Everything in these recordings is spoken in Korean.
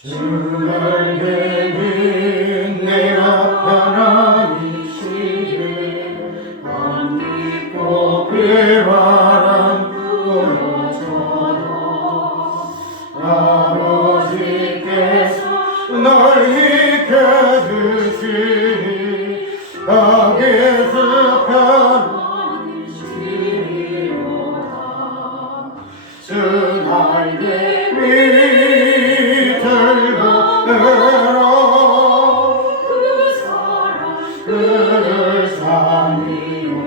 주를 내민 내가 편안이시되 안기고 비바람 불어줘도 아버지께서 널 지켜주시니 거기서 편안이시리로다 주 나에게 그를 산이요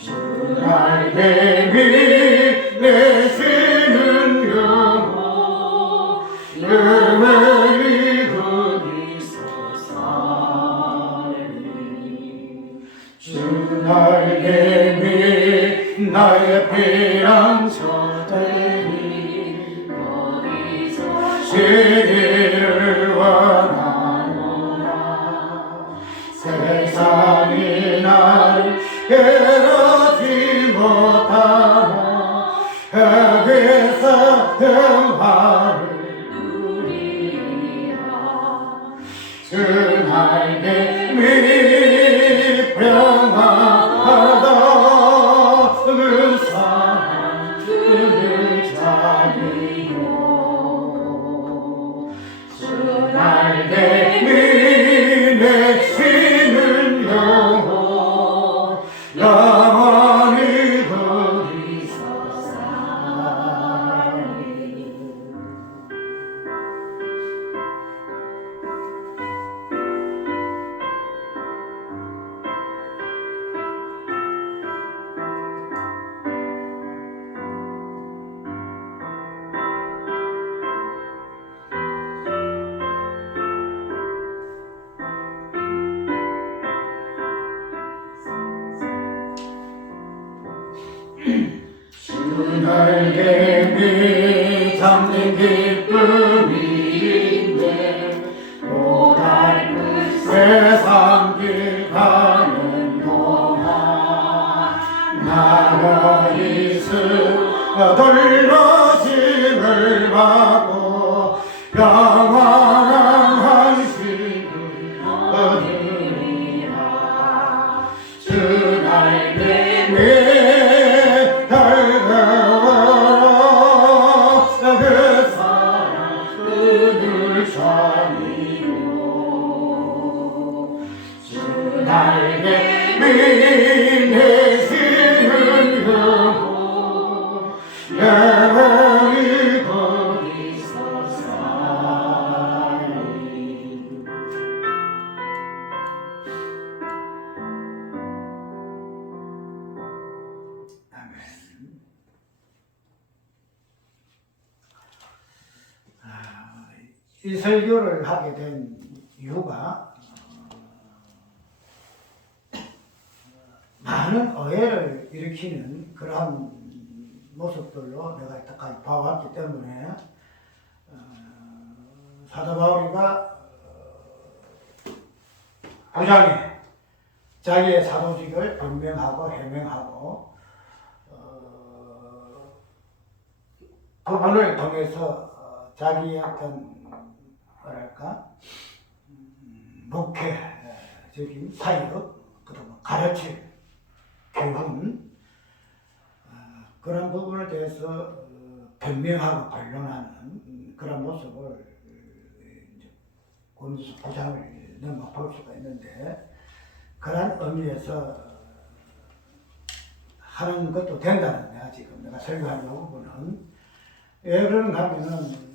주 나에게 내시는 영혼 영원히 거기서 살리 주 나에게 나의 피양처 되니 거기서 쉬기를 원하노라 세상이 나를 괴롭지 못하나 거기서 평화를 누리라 주 나에게 미리 평화하다 그 사랑 그를 자리요 주 나에게 내시는 영혼 영원히 거기서 살리 주 나에게 미 참는 기쁨인데 고달픈 세상 길 가는 동안 나가 있을 돌보심을 받고 영원한 한식을 얻으리라 주 나에게 그 사랑 그늘 산이요 주 나에게 내시는 영혼 영원히 거기서 살리 이 설교를 하게 된 이유가 많은 오해를 일으키는 그러한 모습들로 내가 이때까지 봐왔기 때문에 사도 바울이가 부장에 자기의 사도직을 변명하고 해명하고 그분을 통해서 자기의 어떤 뭐랄까 목회적인 사역, 그리고 가르침, 교훈 그런 부분에 대해서 변명하고 반론하는 그런 모습을 권수 부장을 넘어 볼 수가 있는데 그런 의미에서 하는 것도 된다는 내가 지금 내가 설교하려고 부분은 왜 그런가 하면은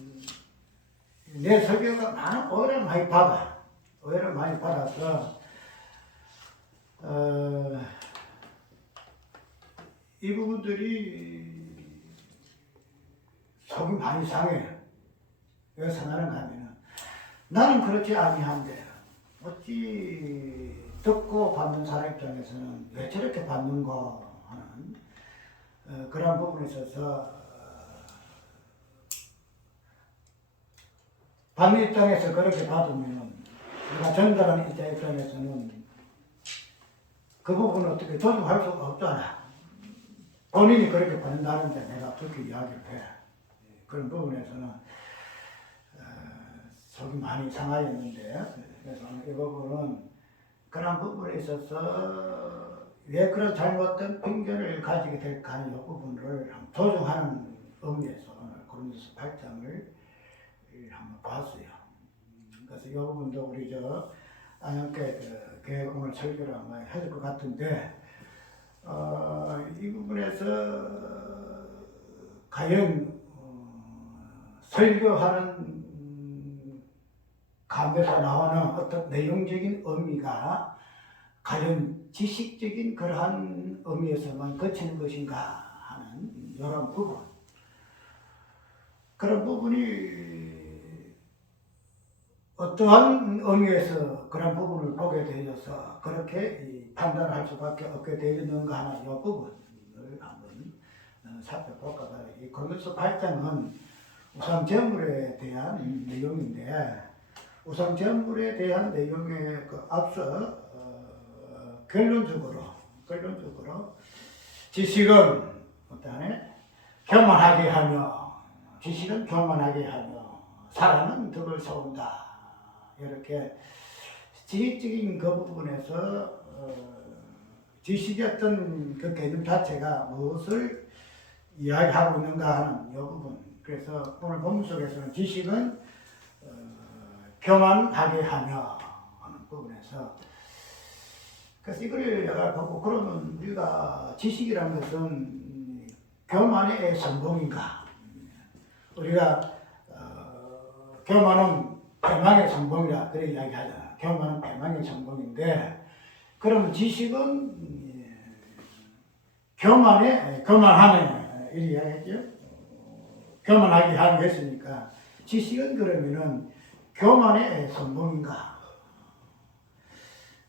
내 설교가 많은 오해를 많이 받아서 이 부분들이 속이 많이 상해요. 왜 상하는가 하면 나는 그렇지 아니한데 어찌 듣고 받는 사람 입장에서는 왜 저렇게 받는가 하는 그런 부분에 있어서 받는 입장에서 그렇게 받으면 내가 전달하는 입장에서는 그 부분을 어떻게 조정할 수가 없잖아. 본인이 그렇게 받는다는데 내가 그렇게 이야기를 해. 그런 부분에서는 속이 많이 상하였는데, 그래서 이 부분은 그런 부분에 있어서 왜 그런 잘못된 편견을 가지게 될까 하는 이 부분을 조정하는 의미에서 오늘 고린도서 8장을 한번 봤어요. 그래서 이 부분도 우리 안영께 교회 오늘 설교를 아마 해야 될 것 같은데, 이 부분에서 과연 설교하는 가운데서 나오는 어떤 내용적인 의미가 과연 지식적인 그러한 의미에서만 거치는 것인가 하는 이런 부분, 그런 부분이 어떠한 의미에서 그런 부분을 보게 되어서 그렇게 판단할 수밖에 없게 되었는가 하는 이 부분을 한번 살펴볼까 봐요. 이 고린도서 8장은 우상 제물에 대한 내용인데, 우상 제물에 대한 내용에 앞서 결론적으로 지식은 어떠하네? 교만하게 하며, 지식은 교만하게 하며 사랑은 덕을 세운다. 이렇게 지식적인 그 부분에서 지식의 어떤 그 개념 자체가 무엇을 이야기하고 있는가 하는 이 부분. 그래서 오늘 본문 속에서는 지식은 교만하게 하며 하는 부분에서, 그래서 이걸 내가 보고, 그러면 우리가 지식이라는 것은 교만의 성공인가? 우리가 교만은 패망의 성공이라 그렇게 이야기하잖아. 교만은 패망의 성공인데, 그러면 지식은 교만하네 이렇게 이야기했죠. 교만하게 하는 게 했으니까 지식은 그러면은 교만의 성공인가?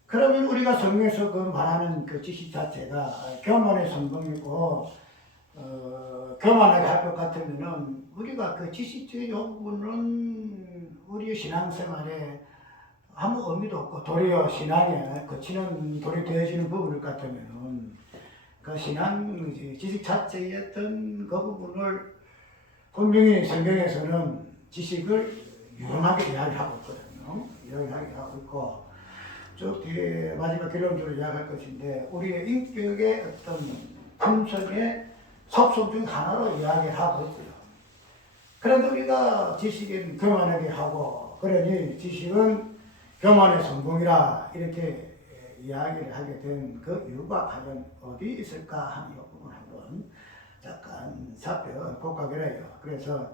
그러면 우리가 성경에서 그 말하는 그 지식 자체가 교만의 성공이고, 교만하게 할 것 같으면은 우리가 그 지식적인 부분은 우리 신앙생활에 아무 의미도 없고, 도리어 신앙에 거치는 돌이 되어지는 부분일 것 같으면은 그 신앙 지식 자체의 어떤 그 부분을 분명히 성경에서는 지식을 유용하게 이야기하고 있거든요. 이야기하게 하고 있고, 쭉 뒤에 마지막 결론적으로 이야기할 것인데, 우리의 인격의 어떤 품성의 속성 중 하나로 이야기하고 있고요. 그런데 우리가 지식은 교만하게 하고, 그러니 지식은 교만의 성공이라 이렇게 이야기를 하게 된 그 이유가 과연 어디 있을까 하는 부분을 한번 잠깐 살펴볼까 그래요. 그래서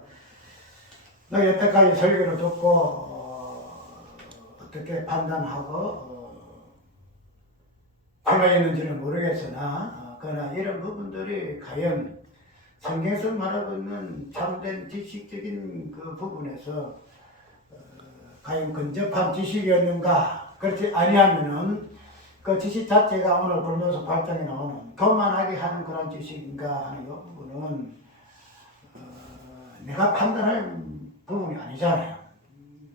나 여태까지 설교를 듣고 어떻게 판단하고 틀려있는지는 모르겠으나, 그러나 이런 부분들이 과연 성경에서 말하고 있는 참된 지식적인 그 부분에서 과연 근접한 지식이었는가? 그렇지 아니하면은 그 지식 자체가 오늘 고린도서 8장에 나오는 교만하게 하는 그런 지식인가 하는 이 부분은 내가 판단할 부분이 아니잖아요.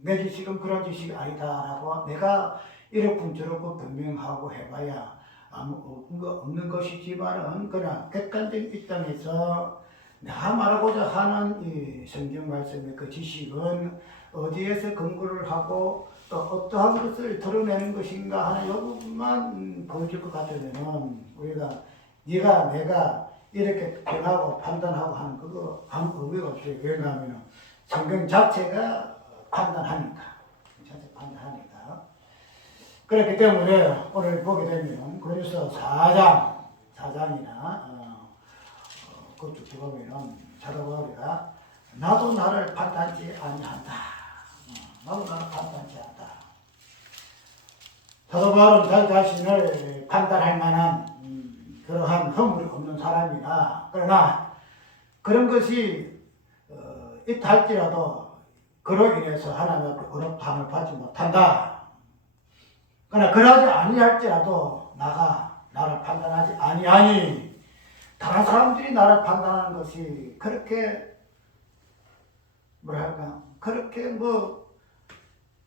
내 지식은 그런 지식이 아니다라고 내가 이렇고 저렇고 변명하고 해봐야 아무 없는 것이지만은, 그러나 객관적인 입장에서 내가 말하고자 하는 이 성경 말씀의 그 지식은 어디에서 근거를 하고 또 어떠한 것을 드러내는 것인가 하는 이 부분만 보여줄 것 같으면은, 우리가 네가 내가 이렇게 변하고 판단하고 하는 그거 아무 의미가 없어요. 왜냐하면 성경 자체가 판단하니까. 그렇기 때문에 오늘 보게 되면 고린도서 4장이나 그쪽 보면은 사도 바울이가 나도 나를 판단치 아니한다. 나도 나를 판단치 않다. 사도 바울은 자기 자신을 판단할 만한 그러한 허물이 없는 사람이다. 그러나 그런 것이 있다 할지라도 그로 인해서 하나님 앞에 어렵다함을 받지 못한다. 그러나 그러지 아니할지라도 나를 판단하지 아니하니, 다른 사람들이 나를 판단하는 것이 그렇게 뭐랄까 그렇게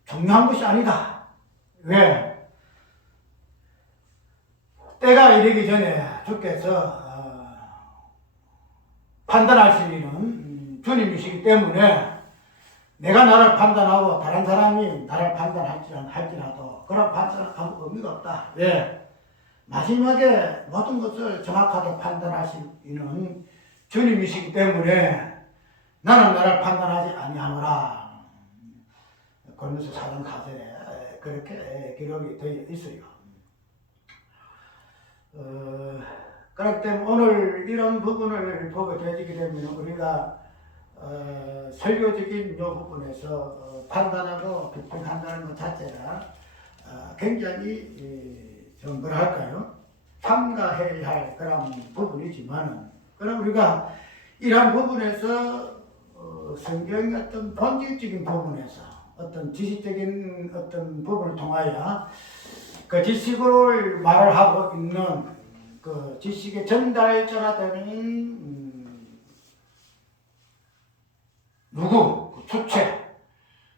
중요한 것이 아니다. 왜? 때가 이르기 전에 주께서 판단하시는 주님이시기 때문에 내가 나를 판단하고 다른 사람이 나를 할지라도 그런 판단은 아무 의미가 없다. 왜? 마지막에 모든 것을 정확하게 판단하시는 주님이시기 때문에 나는 나를 판단하지 아니하노라. 골로새 4장 4절에 그렇게 기록이 되어 있어요. 그렇기 때문에 오늘 이런 부분을 보게 되게 되면 우리가 설교적인 이 부분에서 판단하고 비판한다는 것 자체가 굉장히 좀 뭐랄까요? 삼가해야 할 그런 부분이지만 그럼 우리가 이러한 부분에서 성경의 어떤 본질적인 부분에서 어떤 지식적인 어떤 부분을 통하여 그 지식을 말을 하고 있는 그 지식의 전달자가 되는 누구, 그 주체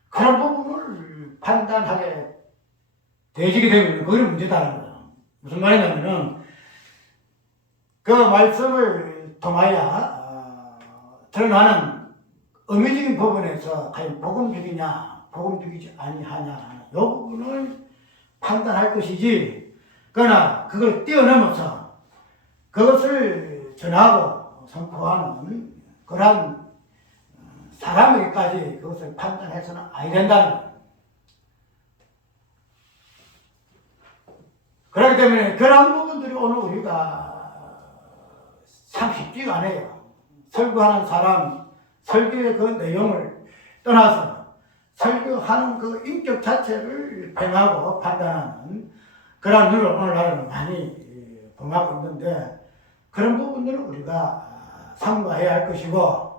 그런 부분을 판단하게 되지게 되면 그게 문제다는 거예요. 무슨 말이냐면은 그 말씀을 통하여 드러나는 의미적인 부분에서 과연 복음적이냐, 복음적이지 아니하냐 이 부분을 판단할 것이지 그러나 그걸 뛰어넘어서 그것을 전하고 선포하는 그러한 사람에게까지 그것을 판단해서는 아니 된다는 거예요. 그렇기 때문에 그런 부분들이 오늘 우리가 참 쉽지가 않아요. 설교하는 사람, 설교의 그 내용을 떠나서 설교하는 그 인격 자체를 평하고 판단하는 그런 일을 오늘날은 많이 범하고 있는데 그런 부분들은 우리가 삼가해야 할 것이고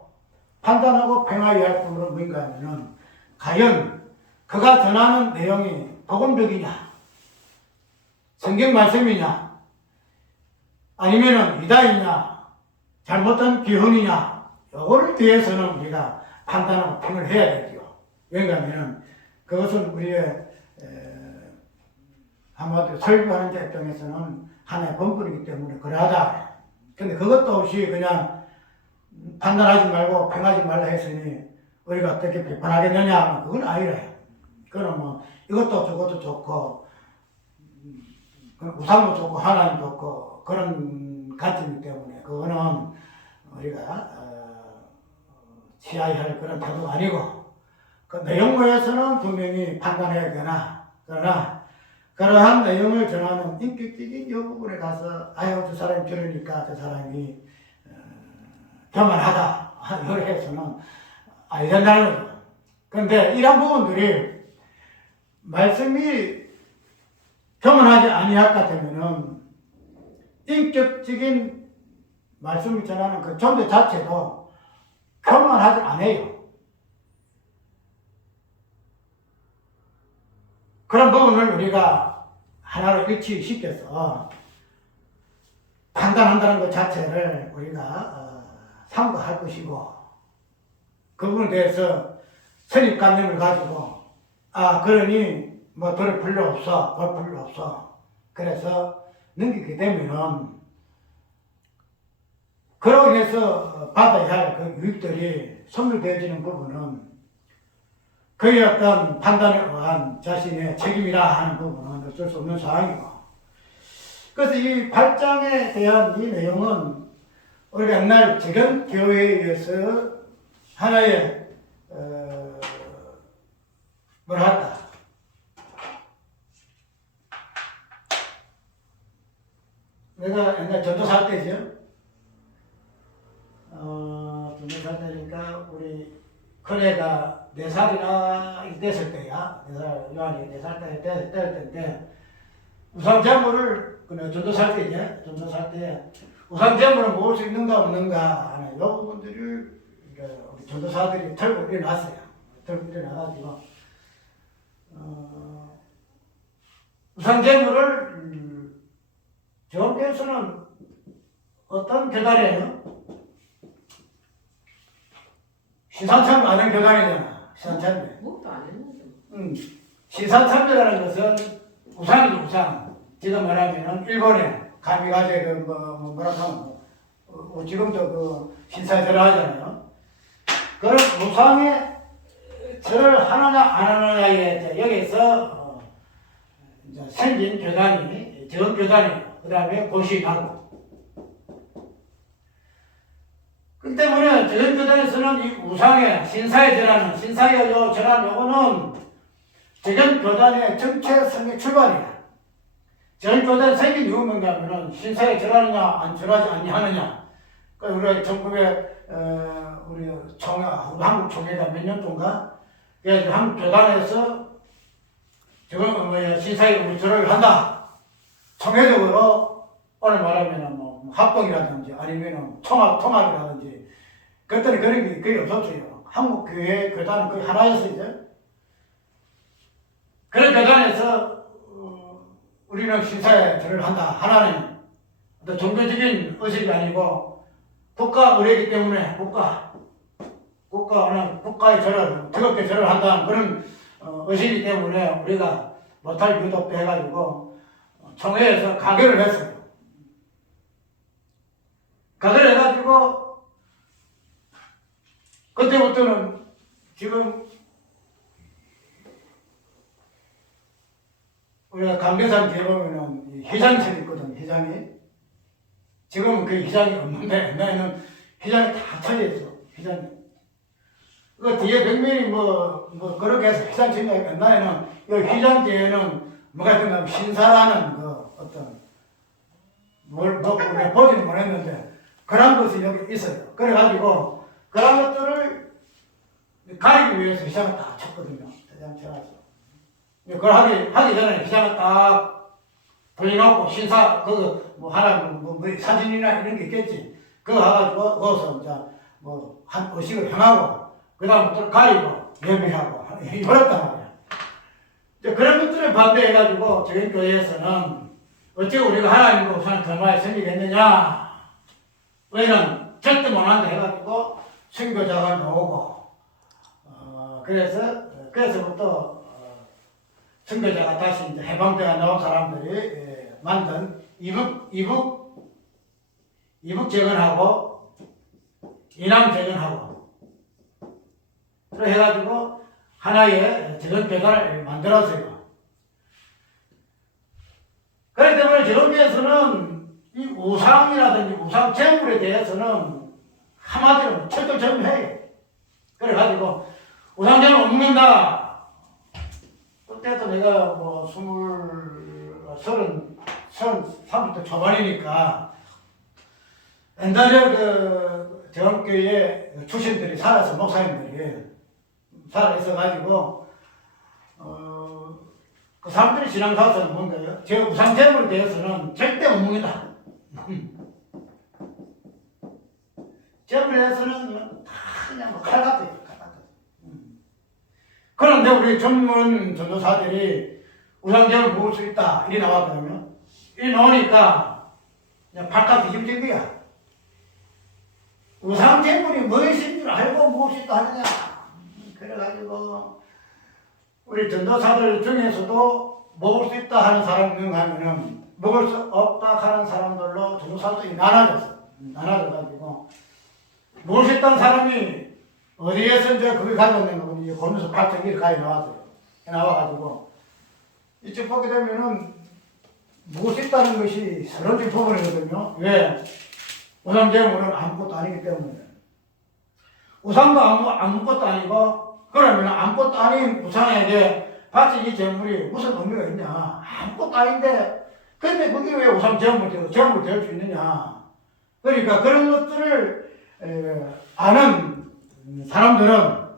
판단하고 평하여야 할 부분은 뭔가 하면은 과연 그가 전하는 내용이 복음적이냐 성경 말씀이냐 아니면은 이다이냐 잘못된 기훈이냐 요거를 위해서는 우리가 판단하고 평을 해야 되죠. 왜냐하면 그것은 우리의 한마디로 설교하는 자 입장에서는 하나의 본분이기 때문에 그러하다. 근데 그것도 없이 그냥 판단하지 말고 평하지 말라 했으니 우리가 어떻게 비판하겠느냐 그건 아니래요. 그건 뭐 이것도 저것도 좋고 우상도 좋고 하나님도 좋고 그런 가치이기 때문에 그거는 우리가 취해야 할 그런 태도가 아니고 그 내용에서는 분명히 판단해야 되나 그러나 그러한 내용을 전하는 인격적인 이 부분에 가서 아유 저 사람이 저러니까 저 사람이 교만하다 이렇게 해서는 안 된다는 거죠. 그런데 이런 부분들이 말씀이 교만하지 아니할 것 같으면은 인격적인 말씀을 전하는 그 존재 자체도 교만하지 않아요. 그런 부분을 우리가 하나로 일치시켜서 판단한다는 것 자체를 우리가 삼가할 것이고 그 부분에 대해서 선입관념을 가지고 그러니 뭐 들을 필요 없어 볼 필요 없어 그래서 넘기게 되면은 그로 인해서 받아야 할 그 유익들이 선물되어지는 부분은 그의 어떤 판단에 의한 자신의 책임이라 하는 부분은 어쩔 수 없는 상황이고 그래서 이 8장에 대한 이 내용은 우리가 옛날 재경 교회에 의해서 하나의 뭐랄까 내가 옛날 전도사 때죠. 전도사 때니까 우리 큰애가 4살이나 됐을 때야. 4살, 요한이 4살 때 됐을 때인데 우상제물을 전도사 때냐? 전도사 때 우상제물을 모을 수 있는가 없는가 하는 이 부분들을 우리 전도사들이 털고 일어났어요. 털고 일어나가지고 우상제물을 교회에서는 어떤 교단이에요? 시산참 아는 교단이잖아. 시산참배. 뭐도 안 했는데. 시산참배라는 것은 우상이죠, 우상. 지금 말하면은 일본에 가미가제 뭐라고 지금도 그 신사제라 하잖아요. 그런 우상에 절을 하느냐 안 하느냐에 여기서 이제 생긴 교단이 정교단이에요. 그 다음에 고시하고. 그 때문에 정교단에서는 이 우상의 신사에 절하는 신사에 절하는 요거는 정교단의 정체성의 출발이야. 정교단이 생긴 이유는 뭔가 하면은 신사에 절하느냐 안 절하지 아니하느냐. 우리가 1900 우리 한국 총회가 몇 년 동안 그래서 한국 교단에서 지금 신사에 우리 절을 한다. 총회적으로 오늘 말하면 뭐 합동이라든지 아니면 통합이라든지 그때는 그런 게 거의 없었어요. 한국 교회 교단은 거의 하나였어요. 그런 교단에서 우리는 신사에 절을 한다. 하나는 어떤 종교적인 의식이 아니고 국가 의례이기 때문에 국가의 절을 뜨겁게 절을 한다는 그런 의식이기 때문에 우리가 못할 이유도 없다 해가지고 총회에서 가결을 했어요. 가결을 해가지고 그때부터는 지금 우리가 감계산 뒤에 보면은 회장실이 있거든. 회장이 지금은 그 회장이 없는데 옛날에는 회장이 다 터져 있어. 회장이 그 뒤에 벽면이 뭐 그렇게 해서 회장실이 옛날에는 이 회장 뒤에는 뭐가 있던가 신사라는 그 어떤 우리가 보지는 못했는데 그런 것이 여기 있어요. 그래가지고 그런 것들을 가리기 위해서 회장을 다 쳤거든요. 회장 쳐놔서 그걸 하기 전에 회장을 딱 돌려놓고 신사 뭐 하나 뭐 사진이나 이런 게 있겠지. 그거 해가지고 거기서 이제 뭐 한 의식을 행하고 그 다음부터 가리고 예배하고 이랬단 말이야. 이제 그런 것들을 반대해가지고 저희 교회에서는 어떻게 우리가 하나님과 우상 결말에 생기겠느냐. 우리는 절대 못한다 해가지고 선교자가 나오고 그래서부터 선교자가 다시 이제 해방대가 나온 사람들이 만든 이북재건하고 이남재건하고 그래 해가지고 하나의 재건교단을 만들었어요. 그렇기 때문에 재건교에서는 이 우상이라든지 우상 제물에 대해서는 한마디로 철들철들해. 그래가지고 우상 제물 못 먹는다. 그때도 내가 뭐 30대 초반이니까 옛날에 그 대원교회 출신들이 살아서 목사님들이 살아 있어가지고 그 사람들이 지나가서는 뭔가요? 제 우상 제물에 대해서는 절대 못 먹는다. 제물에 대해서는 다 그냥 칼 같아요. 그런데 우리 전문 전도사들이 우상 제물 먹을 수 있다 이리 나왔거든요. 이리 나오니까 그냥 발칵 뒤집어진 거야. 우상 제물이 무엇인 줄 알고 먹을 수 있다 하느냐. 그래가지고 우리 전도사들 중에서도 먹을 수 있다 하는 사람이 하면은 먹을 수 없다 하는 사람들로 전도사들이 나눠져가지고 먹을 수 있다는 사람이 어디에서 이제 그걸 가져왔는가 보니 이제 거기서 발전이 이렇게 나왔어요. 나와가지고 이쪽 보게 되면은 먹을 수 있다는 것이 서론적 부분이거든요. 왜? 우상 제물은 아무것도 아니기 때문에. 우상도 아무것도 아니고 그러면 아무것도 아닌 우상에게 바친 이 제물이 무슨 의미가 있냐. 아무것도 아닌데 근데 그게 왜 우상 제물이 될 수 있느냐. 그러니까 그런 것들을 아는 사람들은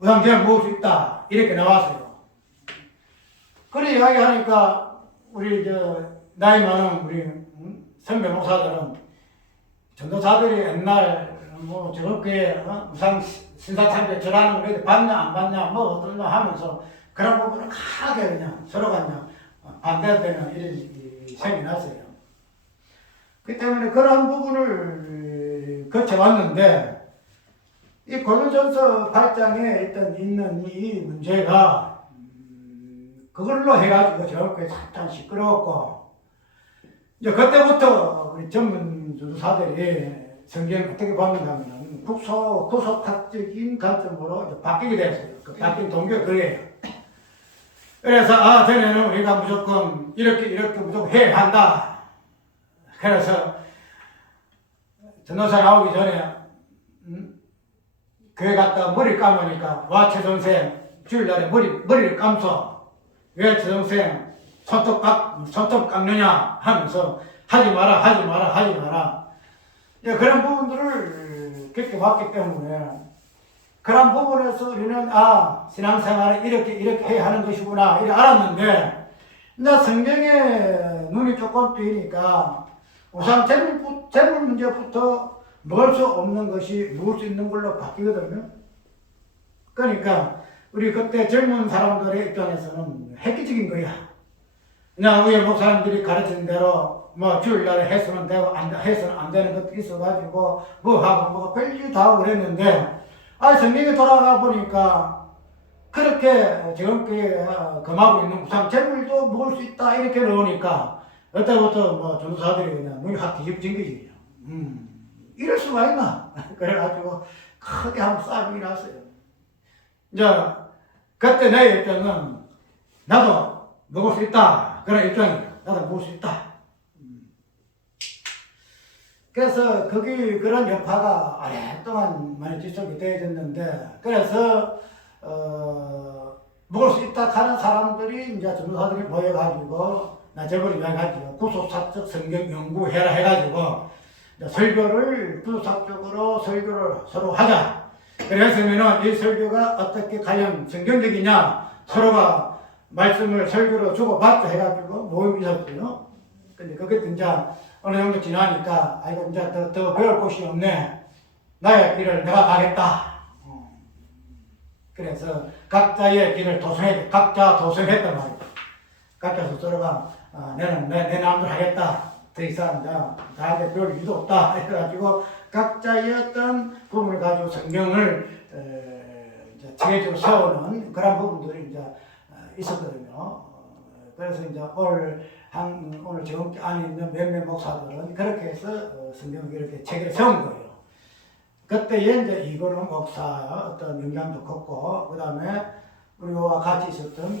우상 제물 먹을 수 있다 이렇게 나왔어요. 그래 이야기하니까 우리 나이 많은 우리 선배 목사들은 전도사들이 옛날 뭐 저렇게 우상 신사참배 절하는 거 받냐 안 받냐 뭐 어떠냐 하면서 그런 부분을 크게 그냥 서로가 그냥 반대되는 일이 생겨났어요. 그 때문에 그런 부분을 거쳐왔는데 이 고린도전서 8장에 있는 이 문제가 그걸로 해가지고 저렇게 살짝 시끄러웠고 이제 그때부터 우리 전문 전도사들이 성경 어떻게 봤는가 하면은 구속학적인 관점으로 이제 바뀌게 됐어요. 그 바뀐 동기가 그래요. 그래서 전에는 우리가 무조건 이렇게 무조건 해야 한다. 그래서 전도사 나오기 전에 교회 갔다가 머리 감으니까 와 최선생 주일날에 머리를 감소. 왜 최선생 손톱 깎느냐 하면서 하지 마라. 그런 부분들을 겪어봤기 때문에 그런 부분에서 우리는 신앙생활을 이렇게 해야 하는 것이구나 이렇게 알았는데 이제 성경에 눈이 조금 뜨이니까 우선 재물 문제부터 먹을 수 없는 것이 먹을 수 있는 걸로 바뀌거든요. 그러니까 우리 그때 젊은 사람들의 입장에서는 획기적인 거야. 그냥 우리 목사님들이 가르친 대로 주일날에 해서는 되고 해서는 안 되는 것도 있어가지고 하고 별일 다 하고 그랬는데 성경에 돌아가 보니까 그렇게 지금 금하고 있는 우상 재물도 먹을 수 있다 이렇게 넣으니까 그때부터 전도사들이 그냥 눈이 확 뒤집어진 거지. 이럴 수가 있나? 그래가지고 크게 한번 싸움이 났어요. 이제 그때 내 입장은 나도 먹을 수 있다 그런 입장이야. 나도 먹을 수 있다. 그래서 그런 여파가 오랫동안 많이 지속이 되어졌는데 그래서 먹을 수 있다 하는 사람들이 이제 전도사들이 모여가지고 나 저번에 이야기하죠. 구속사적 성경 연구해라 해가지고 구속사적으로 설교를 서로 하자. 그래서면은 이 설교가 어떻게 과연 성경적이냐 서로가 말씀을 설교로 주고받자 해가지고 모임이 있었어요. 근데 그게 이제 어느 정도 지나니까 이제 더 배울 곳이 없네. 나의 길을 내가 가겠다. 그래서 각자의 길을 각자 도성했단 말이야. 각자 스스로가 나는 내 마음대로 하겠다. 더 이상 나한테 배울 일도 없다. 해가지고 각자의 어떤 부분을 가지고 성경을 이제 체계적으로 세우는 그런 부분들이 이제 있었거든요. 그래서 이제 오늘 지금 안에 있는 몇몇 목사들은 그렇게 해서 성경을 이렇게 체계를 세운 거예요. 그때에 이제 이건호 목사 어떤 영향도 컸고, 그 다음에 우리와 같이 있었던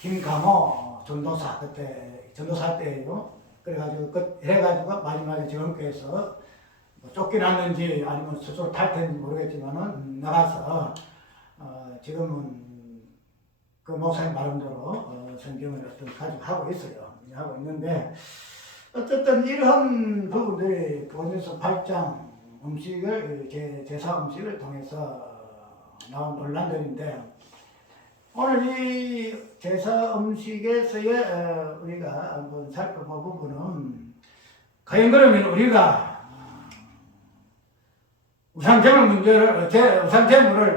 김강호 전도사, 그때 전도사 때예요. 그래가지고 해가지고 마지막에 지원교회에서 쫓겨났는지 아니면 스스로 탈퇴인지 모르겠지만은 나가서 지금은 그 목사님 말대로 성경을 어떤 가지고 하고 있어요. 하고 있는데 어쨌든 이러한 부분들이 본에서 8장 음식을 제사 음식을 통해서 나온 논란들인데 오늘 이 제사 음식에서의 우리가 한번 살펴볼 부분은 과연 그러면 우리가 우상제물을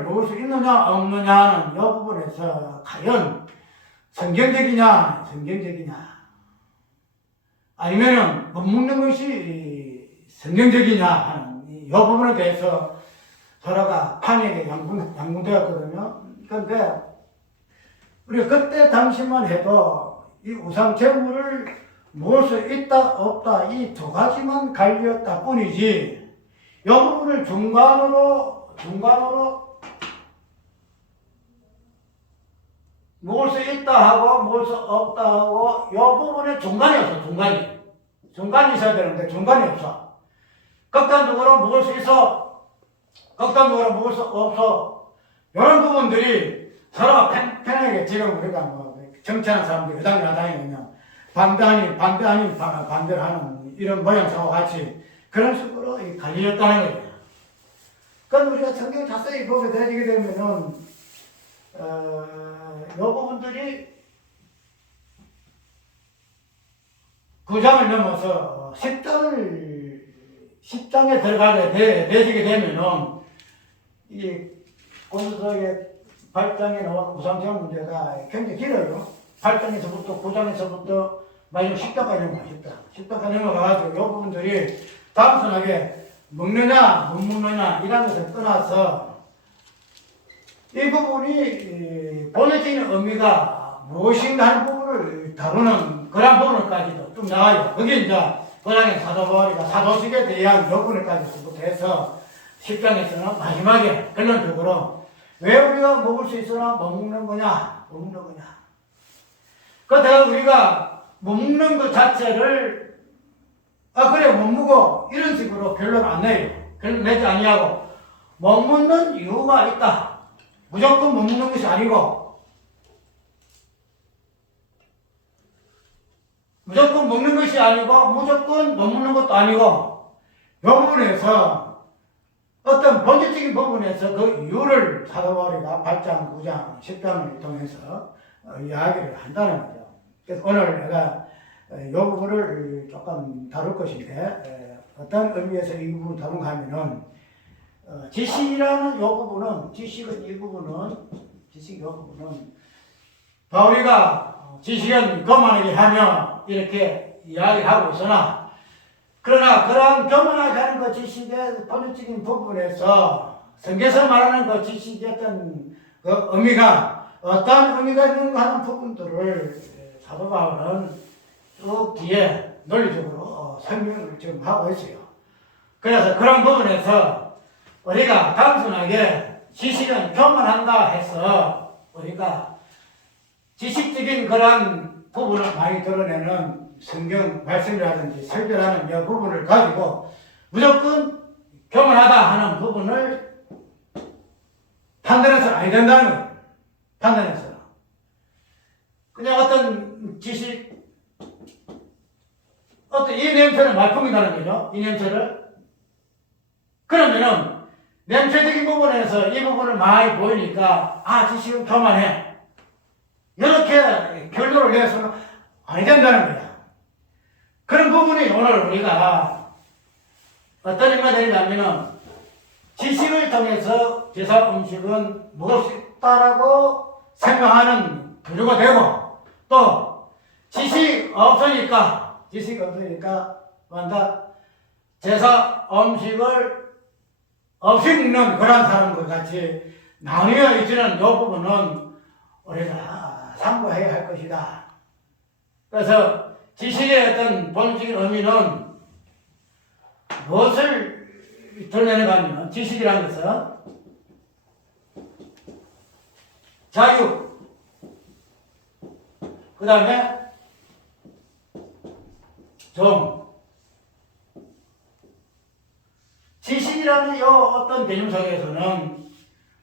먹을 수 있느냐 없느냐 하는 이 부분에서 과연 성경적이냐 아니면은 못 먹는 것이 성경적이냐 하는 이 부분에 대해서 서로가 판에게 양분되었거든요. 그런데 우리가 그때 당시만 해도 이 우상제물을 먹을 수 있다 없다 이 두 가지만 갈렸다 뿐이지 이 부분을 중간으로 먹을 수 있다 하고 먹을 수 없다 하고 이 부분에 중간이 없어. 중간이 있어야 되는데 중간이 없어. 극단적으로 먹을 수 있어, 극단적으로 먹을 수 없어. 이런 부분들이 서로 편하게 지금 우리가 정치하는 사람들이 여당이 그냥 반대를 하는 이런 모양새와 같이 그런 식으로 갈렸다는 거예요. 그럼 우리가 성경 자세히 보게 되면은 이 부분들이 9장을 넘어서 10장에 들어가게 되게 되면은 이 고린도서의 8장에 나온 우상제물 문제가 굉장히 길어요. 8장에서부터 9장에서부터 마지막 10장까지 넘어가가지고 이 부분들이 단순하게 먹느냐 못 먹느냐 이런 것을 떠나서 이 부분이 본질적인 의미가 무엇인가 하는 부분을 다루는 그런 부분까지도 좀 나와요. 거기 이제 고장의 사도 바울이가 사도직에 대한 부분까지부터 해서 10장에서는 마지막에 결론적으로 왜 우리가 먹을 수 있으나 못 먹는 거냐? 못 먹는 거냐? 그렇다고 우리가 못 먹는 것 자체를 그래 못 먹어 이런 식으로 결론 안 내요. 결론 내지 아니하고 못 먹는 이유가 있다. 무조건 못 먹는 것이 아니고 무조건 먹는 것이 아니고 무조건 못 먹는 것도 아니고 이 부분에서 어떤 본질적인 부분에서 그 이유를 사도바울이가 8장, 9장, 10장을 통해서 이야기를 한다는 거죠. 그래서 오늘 내가 이 부분을 조금 다룰 것인데 어떤 의미에서 이 부분을 다룬가 하면은 지식이라는 이 부분은 지식은 이 부분은 바울이가 지식은 교만하게 하며 이렇게 이야기하고 있으나 그러나 그런 교만하게 하는 그 지식의 본질적인 부분에서 성경에서 말하는 그 지식의 어떤 그 의미가 어떤 의미가 있는가 하는 부분들을 사도 바울은 쭉 뒤에 논리적으로 설명을 지금 하고 있어요. 그래서 그런 부분에서 우리가 단순하게 지식은 교만한다 해서 우리가 지식적인 그런 부분을 많이 드러내는 성경 말씀이라든지 설교라는 이 부분을 가지고 무조건 교만하다 하는 부분을 판단해서는 아니 된다는 거예요. 판단해서는. 그냥 어떤 지식, 어떤 이 냄새를 맛보인다는 거죠. 이 냄새를. 그러면은 냄새적인 부분에서 이 부분을 많이 보이니까 지식은 교만해. 이렇게 결론을 내서는 아니 된다는 거야. 그런 부분이 오늘 우리가 어떤 의미가 되냐면은 지식을 통해서 제사 음식은 먹을 수 있다라고 생각하는 부류가 되고 또 지식이 없으니까 완다 제사 음식을 없이 먹는 그런 사람과 같이 나뉘어 있지는 이 부분은 우리가 참고해야 할 것이다. 그래서 지식의 어떤 본질적인 의미는 무엇을 드러내는가 하면 지식이라는 것은 자유, 그 다음에 정. 지식이라는 이 어떤 개념 속에서는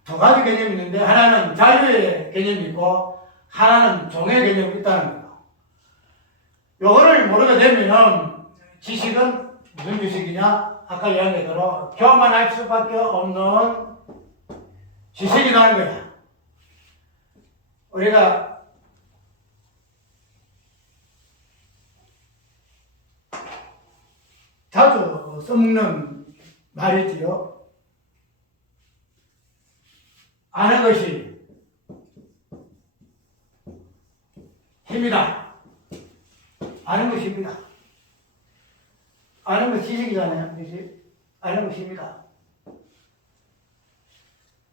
두 가지 개념이 있는데 하나는 자유의 개념이 있고 하나는 종의 개념이 있다는 거예요. 요거를 모르게 되면은 지식은 무슨 지식이냐? 아까 이야기한 대로 교만할 수밖에 없는 지식이라는 거야. 우리가 자주 써먹는 말이지요. 아는 것이 힘이다. 아는 것이 힘이다. 아는 것이 지식이잖아요. 그치? 아는 것이 힘이다.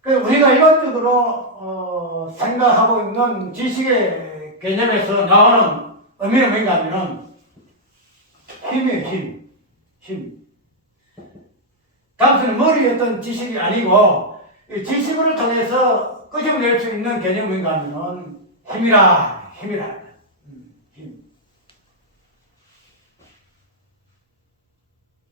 우리가 일반적으로 생각하고 있는 지식의 개념에서 나오는 의미는 뭔가 하면은 힘이에요. 힘. 단순히 머리에 어떤 지식이 아니고 지식을 통해서 끄집어낼 수 있는 개념이 뭔가 하면은 힘이라. 힘.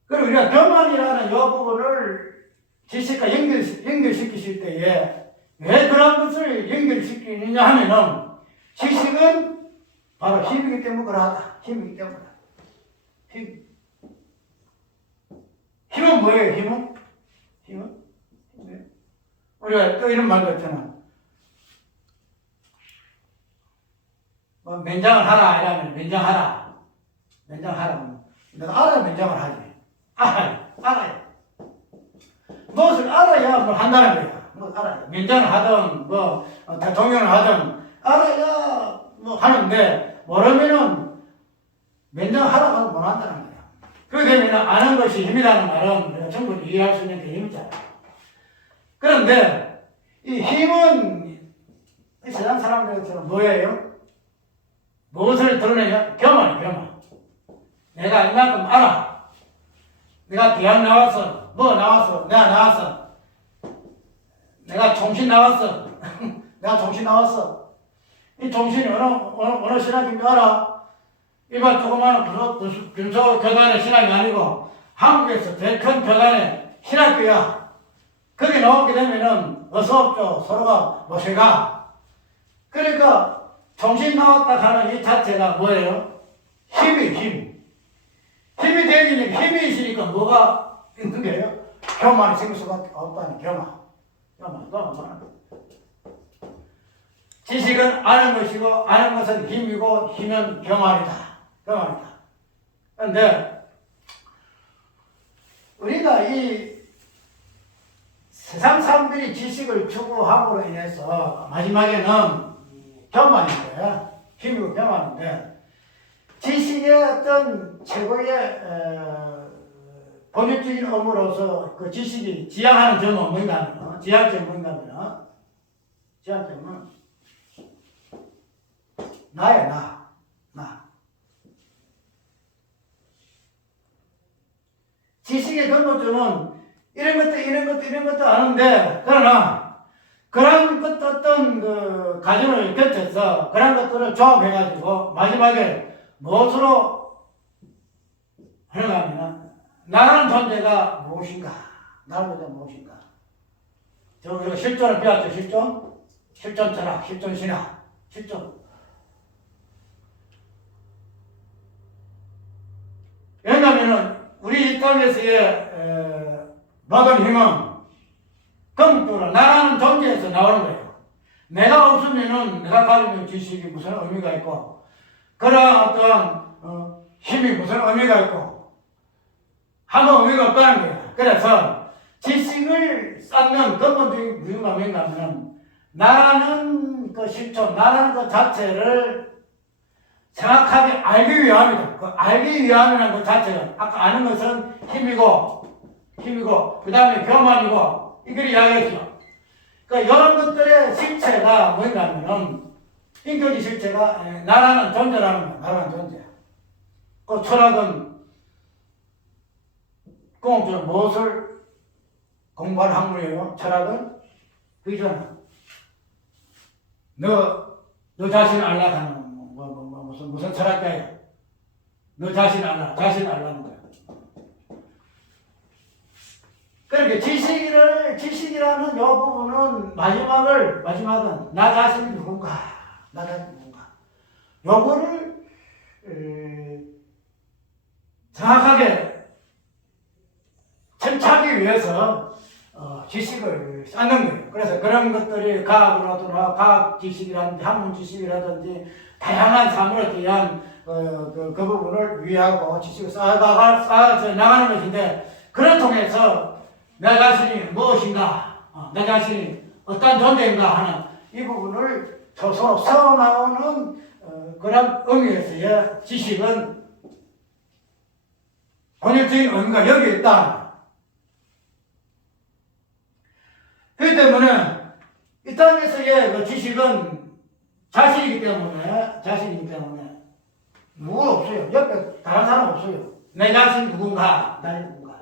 그리고 우리가 교만이라는 이 부분을 지식과 연결시키실 때에 왜 그런 것을 연결시키느냐 하면은 지식은 바로 힘이기 때문에 그러하다. 힘이기 때문에. 힘은 뭐예요? 힘은? 네. 우리가 또 이런 말도 있잖아. 뭐 면장을 하라 이러면 면장하라. 내가 알아야 면장을 하지. 알아야. 무엇을 알아야 뭘 한다는 거야. 뭐 알아야. 면장을 하든 대통령을 하든 알아야 하는데 모르면은 면장하라고 하면 못 한다는 거야. 그렇게 되면 아는 것이 힘이라는 말은 우리가 충분히 이해할 수 있는 개념이잖아. 그런데 이 힘은 이 세상 사람들처럼 뭐예요? 무엇을 드러내냐? 교만. 내가 이만큼 알아. 내가 대학 나왔어. 뭐 나왔어? 내가 나왔어. 내가 종신 나왔어. 내가 종신 나왔어. 이 종신이 어느 신학인 줄 알아? 일반 조그마한 근소교단의 신학이 아니고 한국에서 제일 큰 교단의 신학교야. 거기 나오게 되면은 어서 없죠. 서로가 모셔가. 그러니까 종신 나왔다 하는 이 자체가 뭐예요? 힘이 되니까 힘이 있으니까 뭐가 있는 거예요? 교만이 생길 수밖에 없다는 교만. 지식은 아는 것이고 아는 것은 힘이고 힘은 교만이다. 그런데 우리가 이 세상 사람들이 지식을 추구함으로 인해서 마지막에는 교만인데, 힘이고 교만인데, 지식의 어떤 최고의 본질적인 의무로서 그 지식이 지향하는 점은 뭔가 하면, 지향점은 뭔가 하면, 지향점은 나야, 나. 지식의 근본점은 이런 것도 아는데, 그러나, 그런 것 어떤 그 가정을 곁에서 그런 것들을 조합해가지고, 마지막에 무엇으로 하는가 하면, 나라는 존재가 무엇인가? 나라는 존재가 무엇인가? 저 우리가 실존을 배웠죠, 실존? 실존 철학, 실존 신학, 실존. 왜냐하면 우리 이 땅에서의 모든 힘은根本적으로 나라는 존재에서 나오는 거예요. 내가 없으면은 내가 가지고 있는 지식이 무슨 의미가 있고, 그러한 어떠한 힘이 무슨 의미가 있고, 아무 의미가 없다는 거예요. 그래서 지식을 쌓는 근본적인 이유가 뭔가 하면, 나라는 그 실존, 나라는 그 자체를 정확하게 알기 위함이다. 그 알기 위함이라는 것 자체는 아까 아는 것은 힘이고 그 다음에 교만이고 이걸 이야기했죠. 그러니까 이런 것들의 실체가 뭔가 하면은 인격의 실체가 나라는 존재라는 거야. 나라는 존재. 그 철학은 공적으로 무엇을 공부하는 학문이에요? 철학은 그잖아. 너 자신을 알라 하는 무슨 철학자야? 너 자신을 알라는 거야. 그렇게 지식이라는 요 부분은 마지막은 나 자신이 누군가. 요거를 정확하게 탐구하기 위해서 지식을 쌓는 거예요. 그래서 그런 것들이 과학으로나 과학 지식이라든지 학문 지식이라든지 다양한 사물에 대한 그 부분을 위하고 지식을 쌓아서 나가는 것인데, 그걸 통해서 내 자신이 무엇인가, 내 자신이 어떤 존재인가 하는 이 부분을 서로 세워나오는 그런 의미에서의 지식은 본질적인 의미가 여기에 있다. 그렇기 때문에 이 땅에서의 그 지식은 자신이기 때문에 누구 없어요. 옆에 다른 사람 없어요. 내 자신이 누군가, 나이 누군가.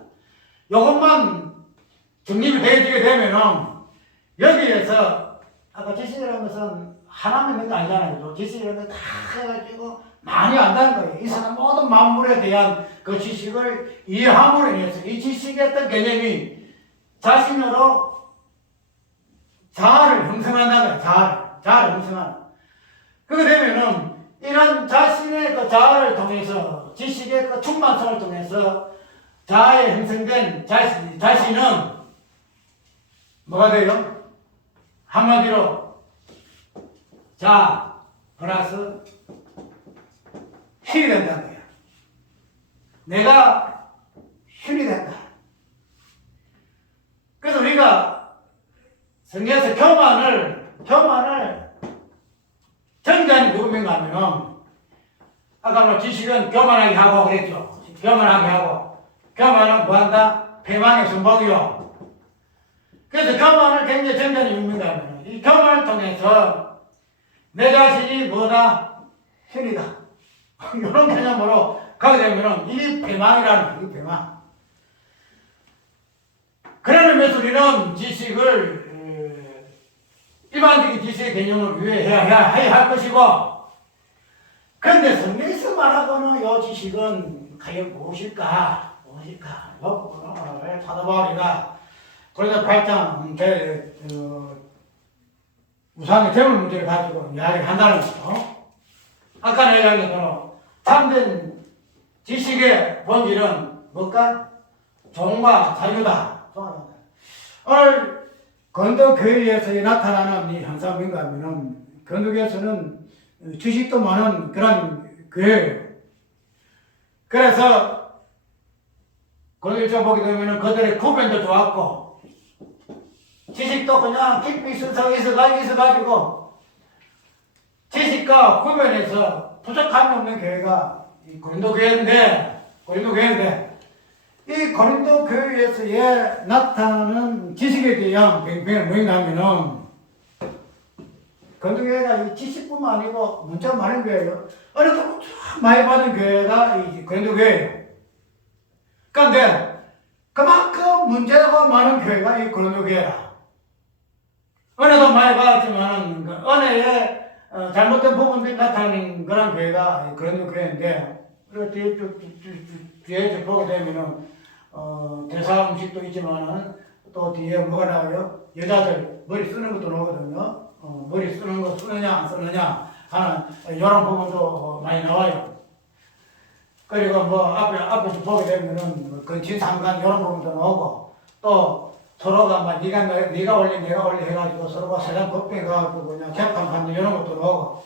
이것만 정립이 되어지게 되면은 여기에서 아까 지식이라는 것은 하나만 있는 거 아니잖아요. 지식이라는 거 다 해가지고 많이 안다는 거예요. 이 세상 모든 만물에 대한 그 지식을 이해함으로 인해서 이 지식의 어떤 개념이 자신으로 자아를 형성한다는 거예요. 자아를 형성하는. 그렇게 되면은 이런 자신의 그 자아를 통해서 지식의 그 충만성을 통해서 자아에 형성된 자신은 뭐가 돼요? 한마디로 자아 플러스 힘이 된다는 거예요. 내가 힘이 된다. 그래서 우리가 성경에서 교만을 정자는 누구인가 하면은 아까 지식은 교만하게 하고 그랬죠. 교만하게 하고, 교만은 뭐한다? 패망의 순복이요. 그래서 교만을 굉장히 정자는 누구인가 하면은 이 교만을 통해서 내 자신이 뭐다? 신이다. 이런 개념으로 가게 되면은 이게 패망이라는 거예요. 패망. 그런 의미에서 우리는 지식을 일반적인 지식의 개념을 위해야 할 것이고, 그런데 성경에서 말하고는 이 지식은 과연 무엇일까? 요 부분을 찾아보리가 그래서 8장 우상의 재물 문제를 가지고 이야기를 한다는 거죠. 아까 내가 이야기한 대로 참된 지식의 본질은 뭘까? 종과 자유다. 오늘 건도교회에서 나타나는 이 현상 뭔가 하면은 건도교회에서는 지식도 많은 그런 교회예요. 그래서 건도교회 보게 되면은 그들의 구변도 좋았고 지식도 그냥 깊이 있어가지고 지식과 구변에서 부족함이 없는 교회가 이 고린도교회인데 이 고린도교회에서의 나타나는 지식에 대한 뱅뱅을 뭐냐면은 고린도교회가 이 지식뿐만 아니고 문자가 많은 교회예요. 은혜도 많이 받은 교회가 이 고린도교회예요. 그런데 그만큼 문제가 많은 교회가 이 고린도교회라. 은혜도 많이 받았지만 그 은혜의 잘못된 부분들이 나타나는 그런 교회가 그런 교회인데, 뒤에 보게 되면은 대사 음식도 있지만은 또 뒤에 뭐가 나와요? 여자들 머리 쓰는 것도 나오거든요. 머리 쓰는 거 쓰느냐 안 쓰느냐 하는 이런 부분도 많이 나와요. 그리고 뭐 앞에서 보게 되면은 근친 상간 이런 부분도 나오고, 또 서로가 막 네가 올리 내가 올리 해가지고 서로가 세상 법정에 가가지고 그냥 재판받는 이런 것도 나오고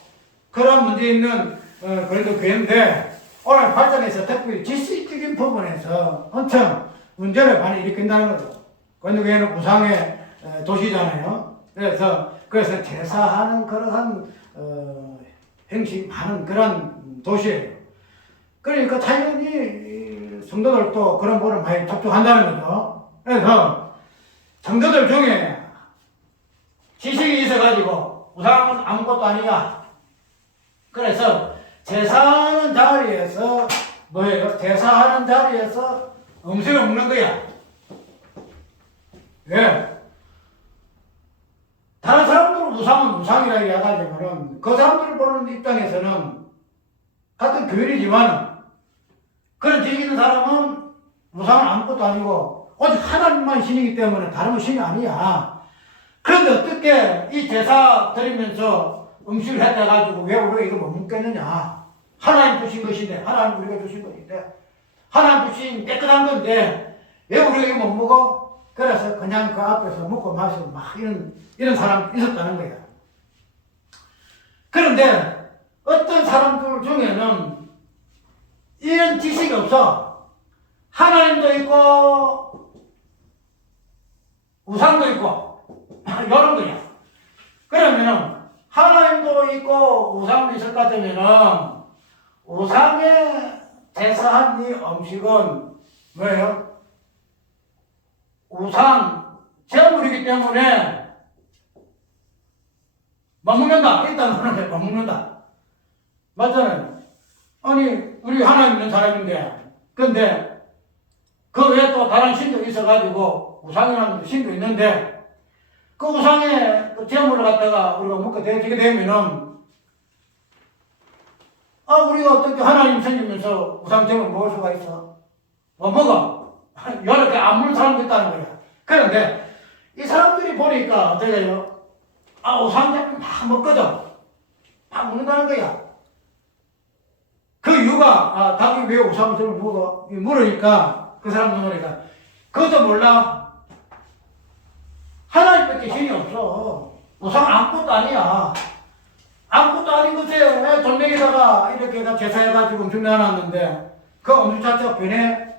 그런 문제 있는 그래도 교회인데, 오늘 발전에서 특별히 지식적인 부분에서 엄청 문제를 많이 일으킨다는 거죠. 그런데 교회는 우상의 도시잖아요. 그래서 제사하는 그러한 행식 많은 그런 도시예요. 그러니까 자연히 성도들도 그런 부분을 많이 접촉한다는 거죠. 그래서 성도들 중에 지식이 있어가지고 우상은 아무것도 아니야. 그래서 제사하는 자리에서 뭐예요? 제사하는 자리에서 음식을 먹는 거야. 왜? 다른 사람들은 우상은 우상이라고 이야기하지만은 그 사람들을 보는 입장에서는 같은 교인이지만 그런 지식 있는 사람은 우상은 아무것도 아니고 오직 하나님만 신이기 때문에 다른 건 신이 아니야. 그런데 어떻게 이 제사 드리면서 음식을 해가지고 왜 우리가 이걸 못 먹겠느냐? 하나님 주신 것인데, 하나님 우리가 주신 것인데, 하나님 주신 깨끗한 건데 왜 우리가 이거 못 먹어? 그래서 그냥 그 앞에서 먹고 마시고 막 이런 사람이 있었다는 거야. 그런데 어떤 사람들 중에는 이런 지식이 없어. 하나님도 있고 우상도 있고 이런 거야. 그러면은 하나님도 있고 우상도 있을 것 같으면은 우상에 제사한 이 음식은 뭐예요? 우상 제물이기 때문에 못 먹는다. 일단 하나님 못 먹는다. 맞잖아요. 아니 우리 하나님 있는 사람인데, 근데 그 외에 또 다른 신도 있어가지고 우상이라는 신도 있는데 그 우상의 그 제물을 갖다가 우리가 먹게 되면은 우리가 어떻게 하나님 생기면서 우상 제물을 먹을 수가 있어? 못 먹어. 이렇게 안 먹는 사람도 있다는 거야. 그런데 이 사람들이 보니까 어떻게 해요? 우상 제물 다 먹거든. 다 먹는다는 거야. 그 이유가 당연히 왜 우상 제물 먹어? 물으니까 그 사람들 보니까 그것도 몰라. 하나님밖에 신이 없어. 우상 아무것도 아니야. 아무것도 아닌 것에 왜 돌멩이다가 이렇게 제사해가지고 음식 내놨는데 그 음식 자체가 변해?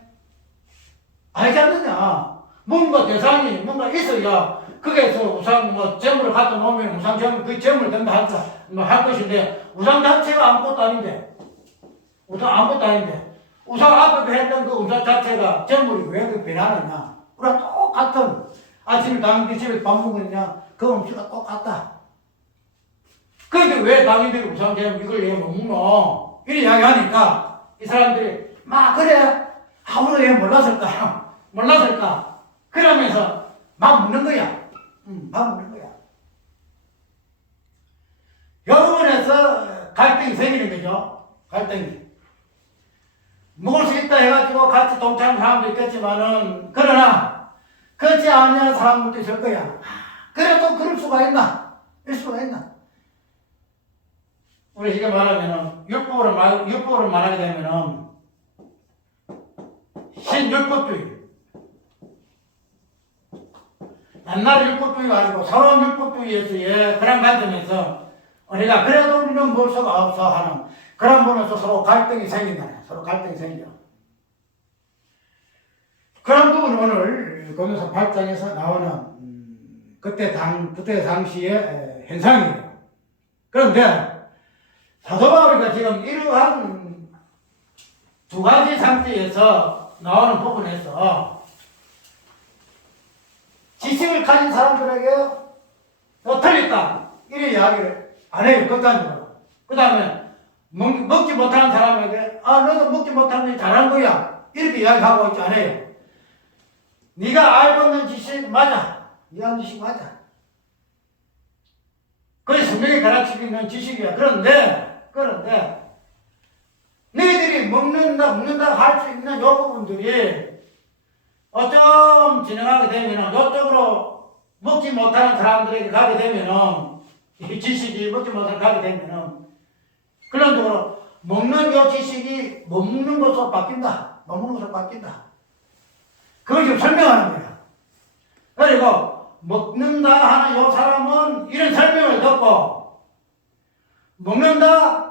알지 않느냐? 뭔가 대상이 뭔가 있어야 거기에서 우상 제물을 갖다 놓으면 우상 제물 그 제물을 된다 할 것인데 우상 자체가 아무것도 아닌데 우상 앞에 했던 그 우상 자체가 제물이 왜 그 변하느냐? 우리가 똑같은 아침에 당연히 집에 밥 먹느냐? 그 음식이 똑같다. 그런데 왜 당연히 우상 제물 이걸 왜 못 먹노? 이런 이야기 하니까 이 사람들이 막 그래? 우리가 왜 몰랐을까? 그러면서 막 묻는 거야. 막 묻는 거야. 이 부분에서 갈등이 생기는 거죠. 갈등이. 먹을 수 있다 해가지고 같이 동참하는 사람도 있겠지만은, 그러나, 그렇지 않은 사람들도 있을 거야. 그래도 그럴 수가 있나? 이럴 수가 있나? 우리 지금 말하면은, 율법으로 말하게 되면은, 신율법주의. 옛날 율법주의가 아니고 새로운 율법주의에서의 그런 관점에서 우리가 그래도 우리는 볼 수가 없어 하는 그런 부분에서 서로 갈등이 생긴다. 서로 갈등이 생겨. 그런 부분은 오늘 고린도서 8장에서 나오는 그때 당시의 현상이에요. 그런데 사도 바울이가 지금 이러한 두 가지 상태에서 나오는 부분에서 지식을 가진 사람들에게 틀렸다 이런 이야기를 안 해요. 극단적으로. 그 다음에 먹지 못하는 사람에게 너도 먹지 못하는 게 잘한 거야 이렇게 이야기하고 있지 않아요. 네가 알고 있는 지식 맞아. 네가 아는 지식 맞아. 그게 성경에 가르치고 있는 지식이야. 그런데 너희들이 먹는다 할 수 있는 요 부분들이 좀 진행하게 되면은 이쪽으로 먹지 못하는 사람들에게 가게 되면은 이 지식이 먹지 못하는 가게 되면은 그런 쪽으로 먹는 요 지식이 못 먹는 것으로 바뀐다. 못 먹는 것으로 바뀐다. 그걸 지금 설명하는 거야. 그리고 먹는다 하는 요 사람은 이런 설명을 듣고 먹는다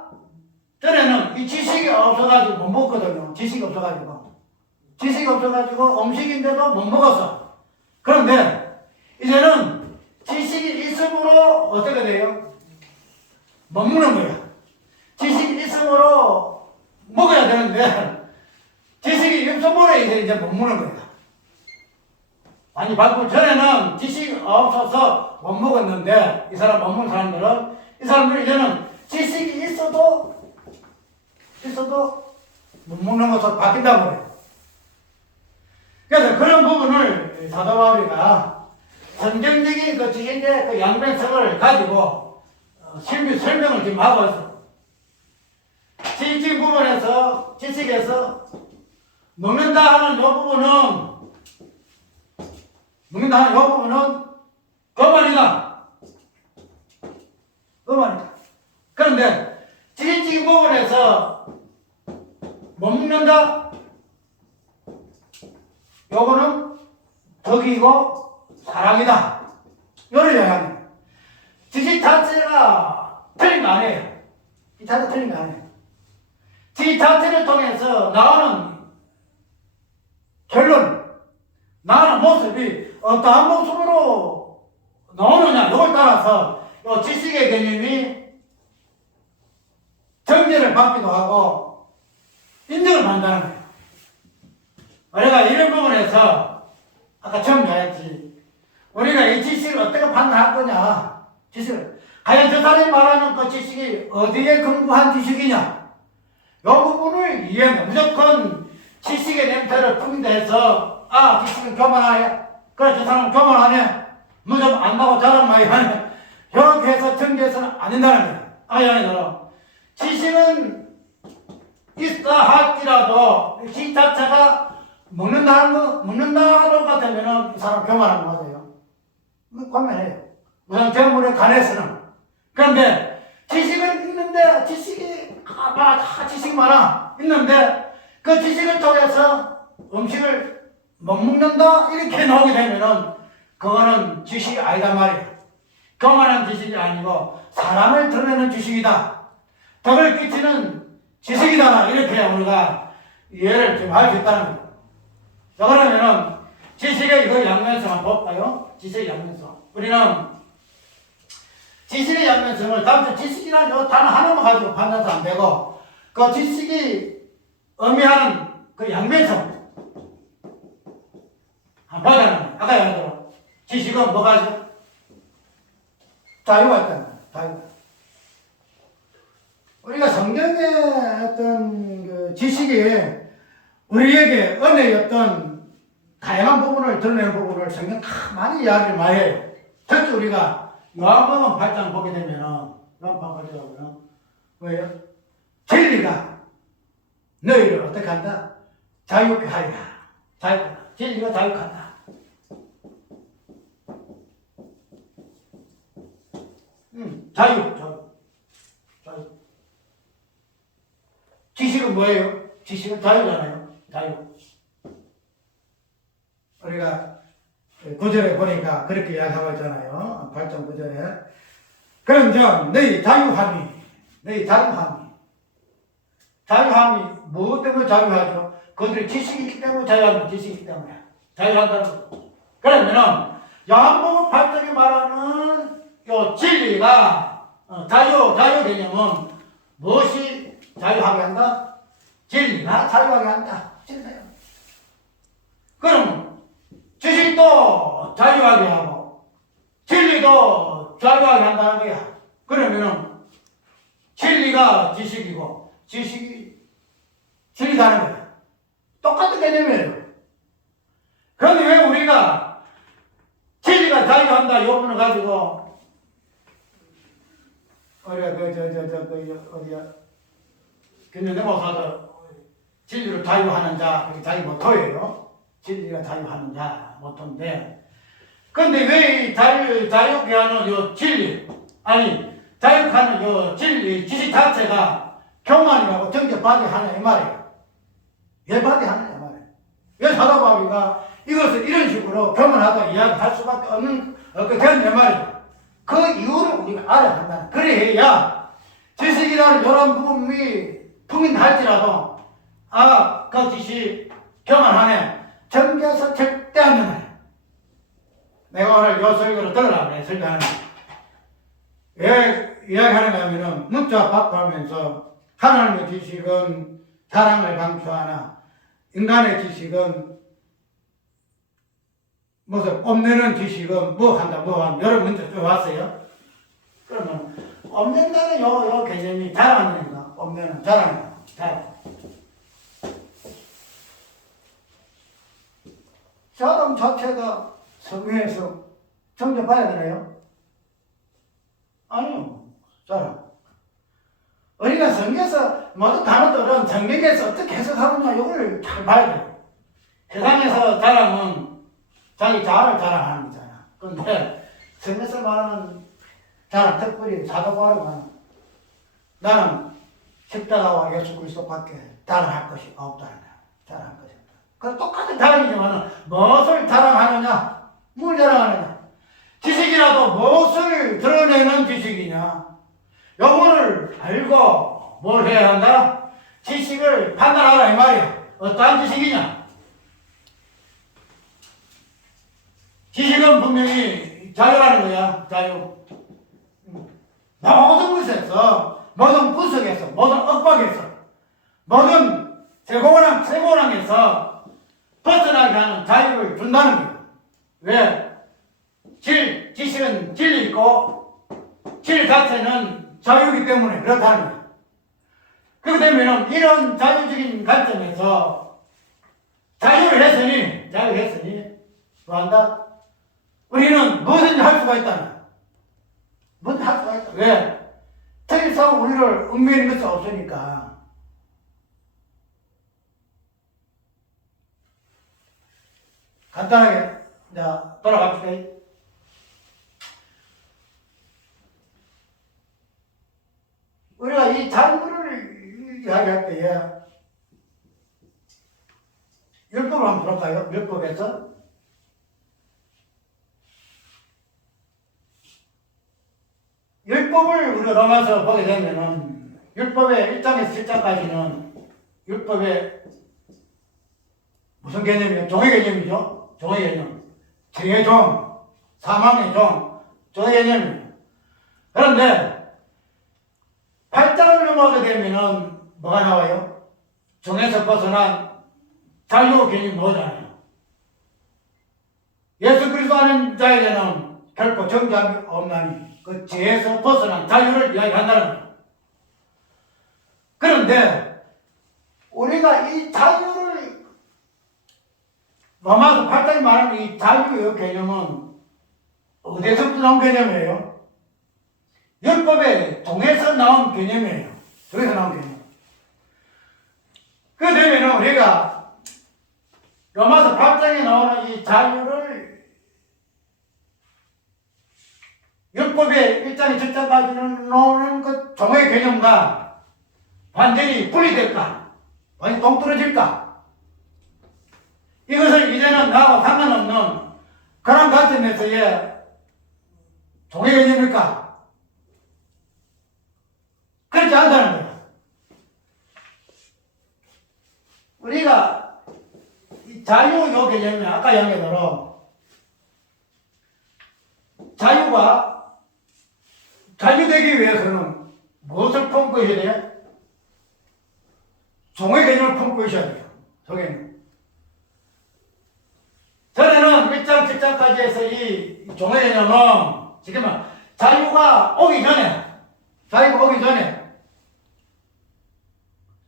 전에는 이 지식이 없어가지고 못 먹거든요. 지식이 없어가지고 음식인데도 못 먹었어. 그런데 이제는 지식이 있음으로 어떻게 돼요? 못 먹는 거야. 지식이 있음으로 먹어야 되는데 지식이 없음으로 이제 못 먹는 거야. 아니 바꾸 전에는 지식이 없어서 못 먹었는데 이 사람 못 먹는 사람들은 이 사람들이 이제는 지식이 있어도 못 먹는 것으로 바뀐다고 그래요. 그래서 그런 부분을 사도 바울이가 성경적인 그 지식의 그 양면성을 가지고 설명을 지금 하고 있어. 지식 부분에서 지식에서 먹는다 하는 요 부분은 그만이다. 그런데 지식적인 부분에서 못 먹는다. 요거는 덕이고 사랑이다. 요를 이야기합니다. 지식 자체가 틀린 거 아니에요. 이 자체가 틀린 거 아니에요. 지식 자체를 통해서 나오는 결론, 나오는 모습이 어떠한 모습으로 나오느냐, 요걸 따라서 요 지식의 개념이 정죄를 받기도 하고 인정을 받는다는 거예요. 우리가 이런 부분에서 아까 처음 말했지. 우리가 이 지식을 어떻게 판단할 거냐. 지식을. 과연 저 사람이 말하는 그 지식이 어디에 근거한 지식이냐. 이 부분을 이해하면 무조건 지식의 냄새를 풍긴다 해서 지식은 교만하네. 그래 저 사람은 교만하네. 무조건 안다고 자랑 많이 하네. 이렇게 해서 정죄해서는 안 된다는 거예요. 아니라 지식은 있다 할지라도 지식 자체가 먹는다로 같으면은 이 사람 교만한 거 맞아요. 교만해요. 우선 정물에 관해서는. 그런데 지식은 있는데 지식이 지식이 많아 있는데 그 지식을 통해서 음식을 못 먹는다 이렇게 나오게 되면은 그거는 지식이 아니다 말이에요. 교만한 지식이 아니고 사람을 드러내는 지식이다. 덕을 끼치는 지식이다. 이렇게 우리가 이해를 좀 할 수 있다는 거예요. 자, 그러면은 지식의 그 양면성 한번 볼까요? 지식의 양면성. 우리는 지식의 양면성을 단순 지식이라는 요 단어 하나만 가지고 판단해서 안 되고 그 지식이 의미하는 그 양면성 한번 보자면 아까 얘기했던 지식은 뭐가죠? 자유가 있다는 거예요. 자유가. 우리가 성경의 어떤 그 지식이 우리에게 은혜의 어떤 다양한 부분을 드러내는 부분을 오늘 성경 다 많이 이야기를 많이 해요. 특히 우리가 요한복음 8장 보게 되면은 요한복음 8장 보면 뭐예요? 진리가 너희를 어떻게 한다? 자유케 하리라. 자유케. 진리가 자유한다. 자유. 지식은 뭐예요? 지식은 자유잖아요. 자유. 우리가 9절에 보니까 그렇게 이야기하고 있잖아요. 8장 9절에. 그럼 좀 너희 자유함이 무엇 때문에 자유하죠? 그들이 지식이 있기 때문에 자유하는 지식이기 때문에 자유한다는 거. 그러면은 요한복음 8장에 말하는 요 진리가 자유 개념은 무엇이 자유하게 한다? 진리가 자유하게 한다. 진리요. 그럼 지식도 자유하게 하고 진리도 자유하게 한다는 거야. 그러면은 진리가 지식이고 지식이 진리다는 거야. 똑같은 개념이에요. 그런데 왜 우리가 진리가 자유한다 이 부분을 가지고 우리가 어디야 근데 목사도 진리를 자유하는 자 자기 모토예요. 진리가 자유하는 자 모토인데 근데 왜 자유케 하는 요 진리 아니 자유하는 요 진리 지식 자체가 교만이라고 정죄받게 하냐 이 말이에요. 왜 받게 하냐 이 말이에요. 왜 사도 바울이가 이것을 이런 식으로 교만하다 이야기할 수밖에 없게 된 이 말이에요. 그 이유를 우리가 알아야 한다. 그래야 지식이라는 이런 부분이 풍인할지라도 그 지식 교만하네 정죄해서 절대 안 되네. 내가 오늘 요 설교를 들으라고 해 설교하는 왜 이야기하는가 하면은 묻자 답하면서 하나님의 지식은 사랑을 강조하나 인간의 지식은 무슨 뽐내는 지식은 뭐 한다 여러 문제 들어왔어요. 그러면 뽐낸다는 요 개념이 자랑하는 건가? 뽐내는 자랑. 자랑 자체가 성경에서 정죄받아야 되나요? 아니요. 자랑. 우리가 성경에서 모든 단어들은 성경에서 어떻게 해석하느냐 이걸 잘 봐야 돼요. 세상에서 자랑은 자기 자아를 자랑하는 거잖아. 그런데 성경에서 말하는 자랑, 특별히 사도 바울은 나는 십자가와 예수 그리스도밖에 자랑할 것이 없다는 거야. 자랑할 것이 없다. 그 똑같은 자랑이지만 무엇을 자랑하느냐? 뭘 자랑하느냐? 지식이라도 무엇을 드러내는 지식이냐? 요거를 알고 뭘 해야 한다? 지식을 판단하라 이 말이야. 어떠한 지식이냐? 지식은 분명히 자유라는 거야. 자유. 모든 것에서, 모든 구석에서, 모든 엇박에서, 모든 세고랑에서 벗어나게 하는 자유를 준다는 거야. 왜? 지식은 진리 있고 진리 자체는 자유이기 때문에 그렇다는 거예요. 그렇게 되면 이런 자유적인 관점에서 자유를 했으니 뭐 한다? 우리는 무엇인지 할 수가 있다는 거예요. 뭐든지 할 수가 있다. 왜? 특이사고 우리를 얽매이는 것이 없으니까. 간단하게 돌아갑시다. 우리가 이 자유를 이야기할 때에 율법을 한번 볼까요? 율법에서 율법을 우리가 로마서 보게 되면은 율법의 1장에서 7장까지는 율법의 무슨 개념이에요? 종의 개념이죠. 종의 개념. 죄의 종, 사망의 종, 종의 개념이에요. 그런데 8장을 넘어가게 되면은 뭐가 나와요? 종에서 벗어난 자유 개념이 뭐잖아요. 예수 그리스도 아는 자에게는 결코 정죄함이 없나니 그 죄에서 벗어난 자유를 이야기한다는 거예요. 그런데 우리가 이 자유를 로마서 8장에 말하는 이 자유의 개념은 어디서부터 나온 개념이에요? 율법의 종에서 나온 개념이에요. 종에서 나온 개념. 그 되면은 우리가 로마서 8장에 나오는 이 자유를 율법의 1장에 7장까지는 나오는 그 종의 개념과 완전히 분리될까? 완전히 동떨어질까? 이것을 이제는 나와 상관없는 그런 관점에서의 종의 개념일까? 그렇지 않다는 거예요. 우리가 이 자유 요 개념이 아까 얘기대로 자유가 자유되기 위해서는 무엇을 품고 있어야 돼요? 종의 개념을 품고 있어야 돼요. 종의 전에는 1장, 7장까지 해서 이 종의 개념은 지금 자유가 오기 전에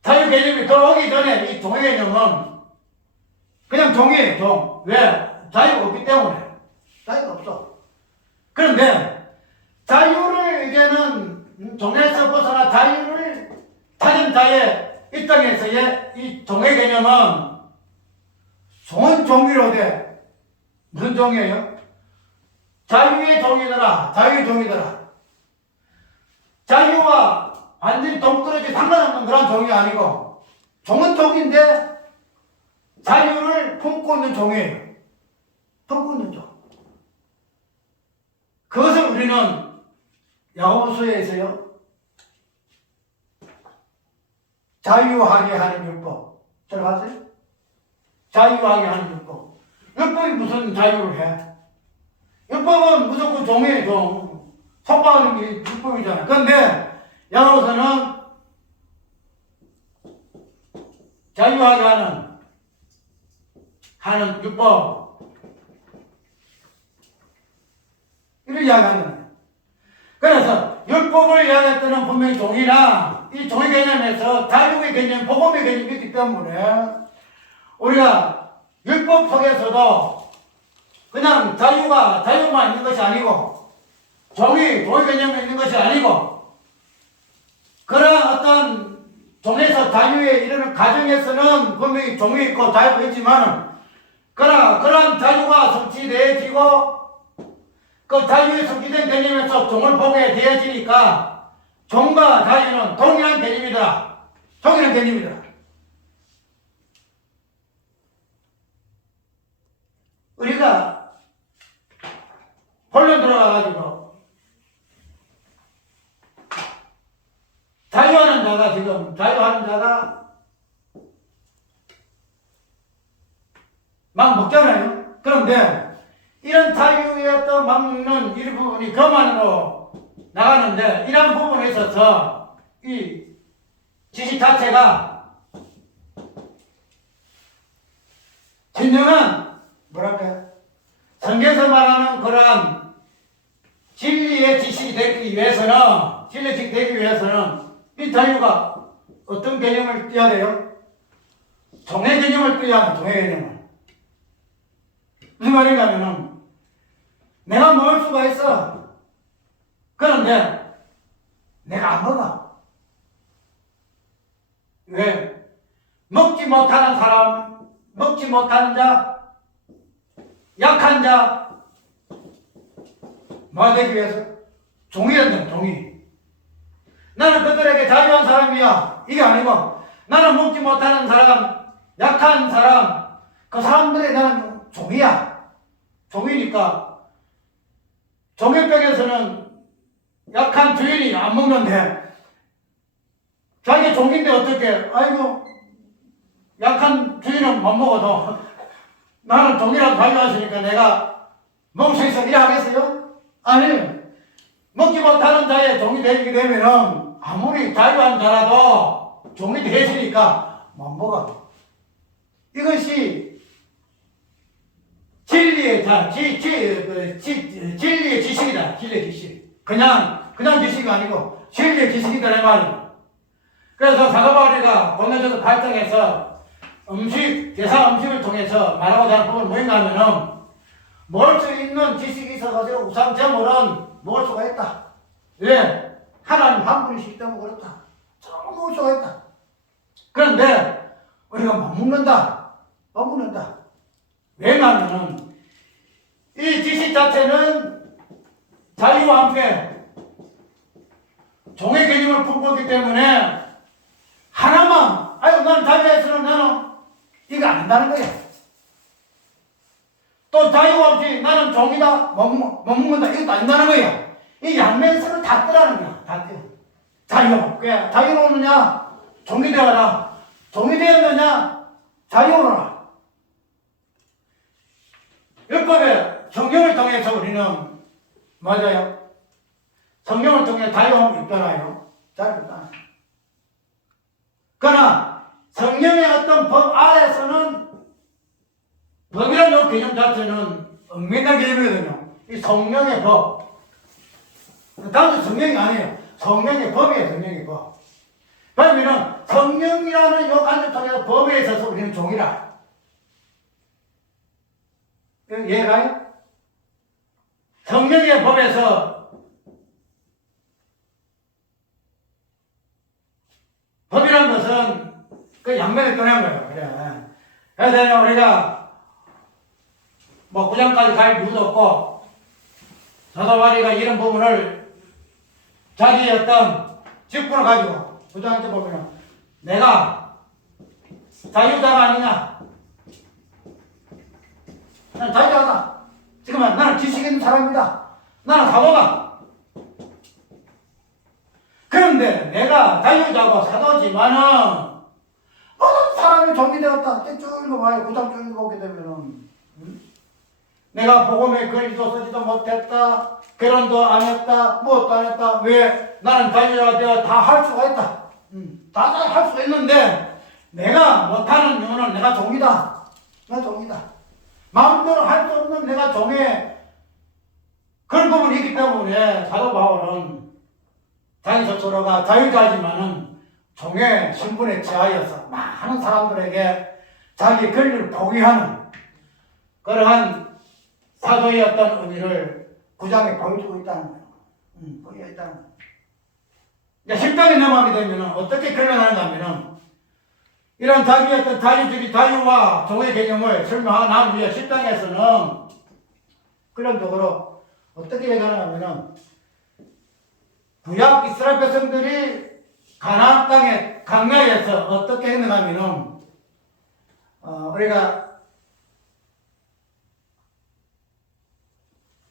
자유 개념이 들어오기 전에 이 종의 개념은 그냥 종이에요, 종. 왜? 자유가 없기 때문에. 자유가 없어. 그런데 자유를 이제는 종에서 벗어나 자유를 찾은 자의 입장에서의 이 종의 개념은 종은 종이로 돼. 무슨 종이에요? 자유의 종이더라. 자유의 종이더라. 자유와 완전히 동떨어지 상관없는 그런 종이 아니고 종은 종인데 자유를 품고 있는 종이에요. 품고 있는 종. 그것을 우리는 야고보서에서요 자유하게 하는 율법 들어봤어요? 자유하게 하는 율법. 율법이 무슨 자유를 해? 율법은 무조건 종이에요, 종. 속박하는 게 율법이잖아. 그런데 야고보서는 자유하게 하는 율법. 이를 이야기하는 거예요. 그래서 율법을 이야기할 때는 분명히 종이나 이 종의 개념에서 자유의 개념, 복음의 개념이 있기 때문에 우리가 율법 속에서도 그냥 자유만 있는 것이 아니고 종의 개념이 있는 것이 아니고 그런 어떤 종에서 자유에 이르는 과정에서는 분명히 종이 있고 자유가 있지만 그러나 그런 자유가 성취되어지고 그 자유에 성취된 개념에서 종을 보게 되어지니까 종과 자유는 동일한 개념이다. 동일한 개념이다. 우리가 본론 들어가가지고 자유하는 자가 막 먹잖아요. 그런데 이런 자유의 어떤 막는 일부분이 교만으로 나가는데 이런 부분에 있어서 이 지식 자체가 진정한 뭐랄까요? 성경에서 말하는 그러한 진리의 지식이 되기 위해서는 이 자유가 어떤 개념을 띄어야 돼요? 종의 개념을 띄어야 하는 종의 개념을. 무슨 말인가면은 내가 먹을 수가 있어. 그런데 내가 안 먹어. 왜? 먹지 못하는 사람, 먹지 못하는 자, 약한 자, 뭐 되기 위해서? 종이란다, 종이. 나는 그들에게 자유한 사람이야. 이게 아니고, 나는 먹지 못하는 사람, 약한 사람, 그 사람들이 나는 종이야. 종이니까, 종이병에서는 약한 주인이 안 먹는데, 자기 종인데 어떻게, 아이고, 약한 주인은 못 먹어도, 나는 종이라도 자유하시니까 내가 먹을 수 있어. 이래 하겠어요? 아니, 먹지 못하는 자의 종이 되게 되면은 아무리 자유한 자라도 종이 되시니까 못 먹어. 이것이 진리의 진리의 지식이다. 진리의 지식. 그냥 지식이 아니고 진리의 지식이다. 이 말이야. 그래서 사도 바울이가 고린도전서 8장에서 계산 음식을 통해서 말하고자 하는 법을 뭐인가 하면은 먹을 수 있는 지식이 있어가지고 우상 제물은 먹을 수가 있다. 왜? 하나님 한 분이시기 때문에 그렇다. 잘 먹을 수가 있다. 그런데 우리가 못 먹는다. 못 먹는다. 왜냐하면 이 지식 자체는 자유와 함께 종의 개념을 품고 있기 때문에 하나만 아유 나는 자유에서는 나는 이거 안 된다는 거야. 또 자유가 없이 나는 종이다 못 먹는다 이것도 안 된다는 거야. 이 양면서는 다 뜨라는 거야. 다 뜨. 자유. 왜 자유로우느냐? 종이 되어라. 종이 되었느냐? 자유로워라. 율법에 성경을 통해서 우리는 맞아요. 성경을 통해 자유함이 있잖아요. 자유 있잖아요. 그러나 성경의 어떤 법 아래서는 법이라는 개념 자체는 엄밀한 개념이거든요. 이 성령의 법. 단순 성령이 아니에요. 성령의 법이에요. 성령의 법. 그러면 성령이라는 요 간접 통해서 법에 있어서 우리는 종이라. 이해가요? 성령의 법에서 법이라는 것은 그 양면을 꺼낸 거예요. 그래. 그래서 우리가 뭐 구장까지 갈 이유도 없고 사도바리가 이런 부분을 자기의 어떤 직분을 가지고 구장한테 보면 내가 자유자가 아니냐? 나는 자유자다. 지금은 나는 지식 있는 사람이다. 나는 사도다. 그런데 내가 자유자고 사도지만은 모든 사람이 종이 되었다. 쭉 읽어봐요. 구장 쭉 읽어보게 되면은 내가 복음의 글도 쓰지도 못했다. 결혼도 안 했다. 무엇도 안 했다. 왜? 나는 자유자가 되어 다 할 수가 있다. 다 할 수가 있는데 내가 못하는 이유는 내가 종이다. 내가 종이다. 마음대로 할 수 없는 내가 종의 그런 부분이 있기 때문에 사도 바울은 자기 스스로가 자유자지만은 종의 신분에 처하여서 많은 사람들에게 자기 권리를 포기하는 그러한 사도의 어떤 의미를 구장에 보여주고 있다는 거예요. 보여주고 있다는 거예요. 이제 10장에 넘어가게 되면 어떻게 설명하는가 하면은 이런 자기의 어떤 자유주의 자유와 종의 개념을 설명하고 난 후에 10장에서는 그런 쪽으로 어떻게 얘기하는가 하면은 구약 이스라엘 백성들이 가나안 땅의 광야에서 어떻게 했는가 하면은 우리가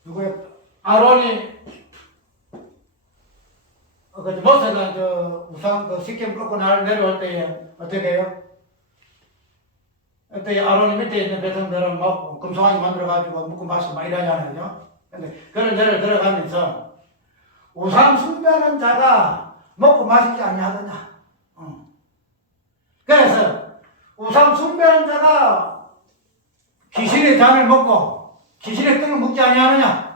누구야? 아론이 모세가 우상 시kem 끌고 내려올 때에 어떻게 해요? 그때 아론이 밑에 있는 백성들은 막 금송아지 만들어가지고 묵고 마시고 막 이러잖아요. 근데 그런 데를 들어가면서 우상 숭배하는 자가 먹고 마시지 아니하느냐. 그래서 우상 숭배하는 자가 귀신의 잔을 먹고 귀신의 떡을 먹지 아니하느냐.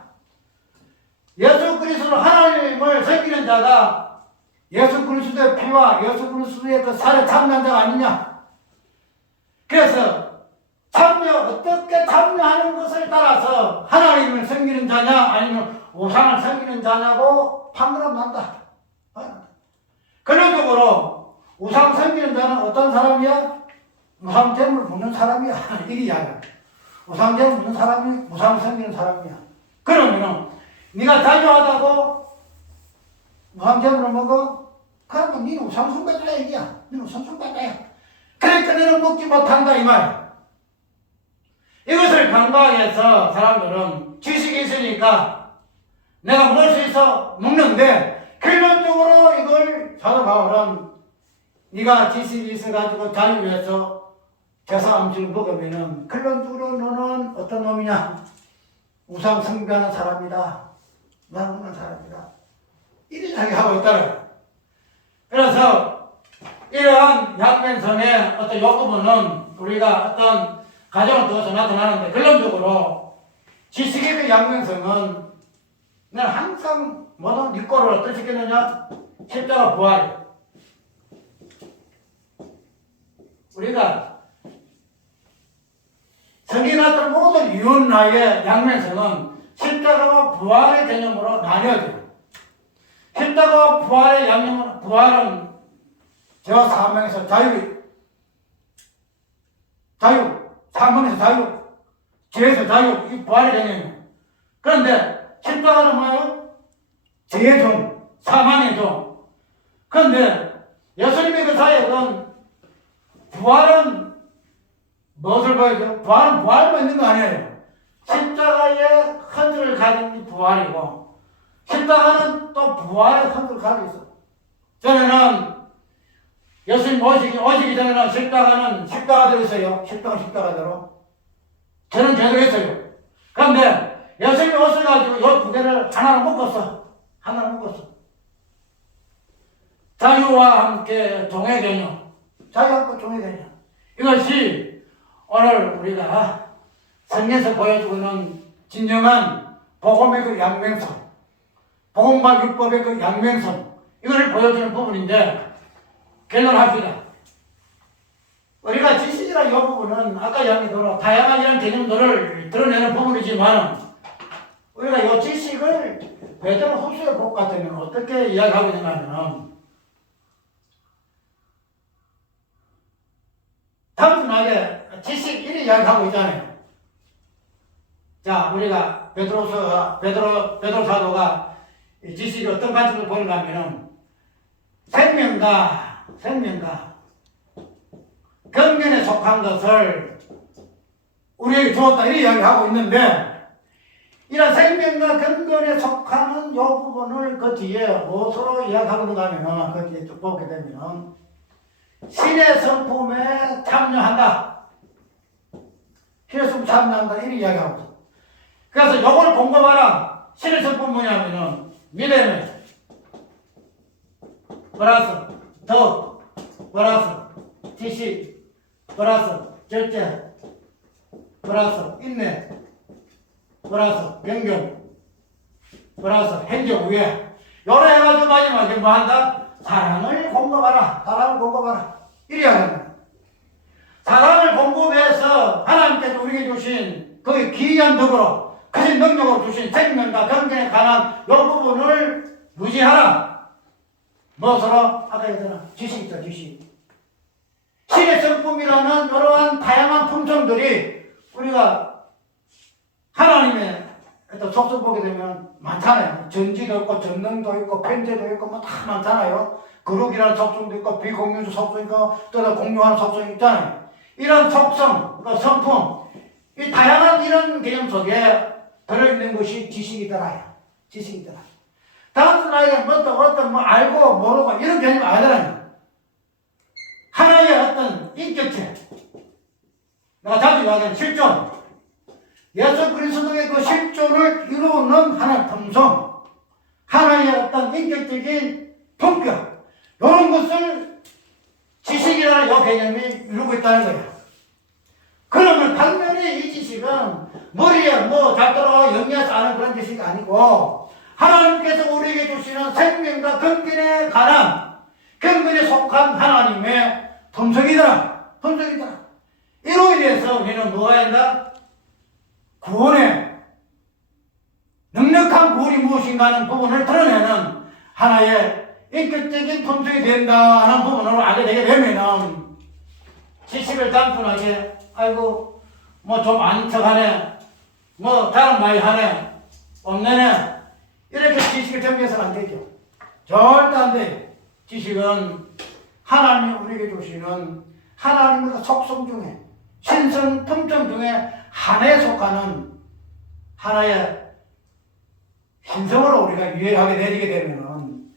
예수 그리스도 하나님을 섬기는 자가 예수 그리스도의 피와 예수 그리스도의 그 살에 참여한 자가 아니냐. 그래서 어떻게 참여하는 것을 따라서 하나님을 섬기는 자냐 아니면 우상을 섬기는 자냐고 판단하면 난다. 근원적으로 우상 섬기는 자는 어떤 사람이야? 우상 제물을 묻는 사람이야. 이게 이야기야. 우상 제물 묻는 사람이 우상 섬기는 사람이야. 그러면은 네가 자유하다고 우상 제물을 먹어? 그러면 네는 우상 숭배자야 얘기야. 너는 우상 숭배자야. 그러니까 너는 먹지 못한다 이 말이야. 이것을 강박해서 사람들은 지식이 있으니까 내가 먹을 수 있어 먹는데 결론적으로 이걸 사도 바울은 네가 지식이 있어가지고 자유해서 제사 음식을 먹으면은 결론적으로 너는 어떤 놈이냐? 우상 숭배하는 사람이다. 우상 먹는 사람이다. 이런 이야기하고 있다는. 그래서 이러한 양면성의 어떤 요구문은 우리가 어떤 가정을 두어서 나타나는데 결론적으로 지식의 양면성은 난 항상 뭐든 네 꼴을 어떻게 시켰느냐? 십자가 부활. 우리가 성경에 나타난 모든 유언나의 양면성은 십자가와 부활의 개념으로 나뉘어져요. 십자가와 부활의 양념은, 부활은 죄와 사망에서 자유, 사망에서 자유, 죄에서 자유, 이 부활의 개념이에요. 그런데 십자가는 뭐예요? 죄의 종, 사망의 종. 그런데 예수님의 그 사역은 부활은 무엇을 보여줘? 부활은 부활만 있는 거 아니에요. 십자가의 흔적을 가진 게 부활이고, 십자가는 또 부활의 흔적을 가지고 있어. 전에는 예수님 오시기 전에는 십자가대로 있어요. 십자가대로. 저는 제대로 했어요. 그런데 예수님이 오셔가지고 이 두 개를 하나로 묶었어. 자유와 함께 종의 개념. 자유와 함께 종의 개념. 이것이 오늘 우리가 성경에서 보여주고 있는 진정한 복음의 그 양면성, 복음과 율법의 그 양면성, 이걸 보여주는 부분인데, 결론합시다. 우리가 지식이라는 이 부분은 아까 이야기대로 다양한 이런 개념들을 드러내는 부분이지만, 우리가 이 지식을 베드로 후서의 복 같으면 어떻게 이야기하고 있냐면, 단순하게 지식 이렇게 이야기하고 있잖아요. 자, 우리가 베드로 사도가 이 지식이 어떤 관점으로 보는가 하면은, 생명과 경전에 속한 것을 우리에게 주었다, 이렇게 이야기하고 있는데, 이런 생명과 경전에 속하는 이 부분을 그 뒤에 무엇으로 이야기하고 있는가 하면은, 그 뒤에 쭉 보게 되면, 신의 성품에 참여한다. 신의 성품 참여한다. 이렇게 이야기하고 있어. 그래서 요걸 공부하라. 신의 성품 뭐냐면은, 믿음에 플러스 덕, 플러스 지식, 플러스 절제, 플러스 인내, 플러스 명경, 플러스 행정우애. 요래 해가지고 마지막에 뭐 한다? 사랑을 공급하라. 이래야 합니다. 사랑을 공급해서 하나님께서 우리에게 주신 그 귀한 덕으로, 크신 능력으로 주신 생명과 경전에 관한 이 부분을 유지하라. 무엇으로? 아까 얘기했잖아. 지식이죠, 지식. 신의 성품이라는 이러한 다양한 품성들이 우리가 하나님의 또 속성 보게 되면 많잖아요. 전지도 있고, 전능도 있고, 편재도 있고, 뭐 다 많잖아요. 거룩이라는 속성도 있고, 비공유적 속성도 있고, 또 공유하는 속성이 있잖아요. 이런 속성, 그 성품, 이 다양한 이런 개념 속에 들어있는 것이 지식이더라. 단순하게 뭐 알고 모르고 이런 개념이 아니더라요. 하나의 어떤 인격체, 내가 자주 이야기하는 실존, 예수 그리스도의 그 실존을 이루는 하나의 품성, 하나의 어떤 인격적인 품격, 이런 것을 지식이라는 이 개념이 이루고 있다는 거예요. 그러면 반면에 이 지식은 머리에 뭐 잘 들어가 영리하지 않은 그런 지식이 아니고, 하나님께서 우리에게 주시는 생명과 경건에 관한, 경건에 속한 하나님의 품성이더라. 이로 인해서 우리는 뭐가 된다? 구원의 능력한 구원이 무엇인가 하는 부분을 드러내는 하나의 인격적인 품성이 된다 하는 부분으로 알게 되게 되면은, 지식을 단순하게 아이고 뭐 좀 아는 척하네, 뭐 다른 말 하네, 없네네, 이렇게 지식을 정리해서는 안 되죠. 절대 안 돼요. 지식은 하나님이 우리에게 주시는 하나님의 그 속성 중에, 신성 품성 중에 하나에 속하는 하나의 신성으로 우리가 이해하게 되게 되면은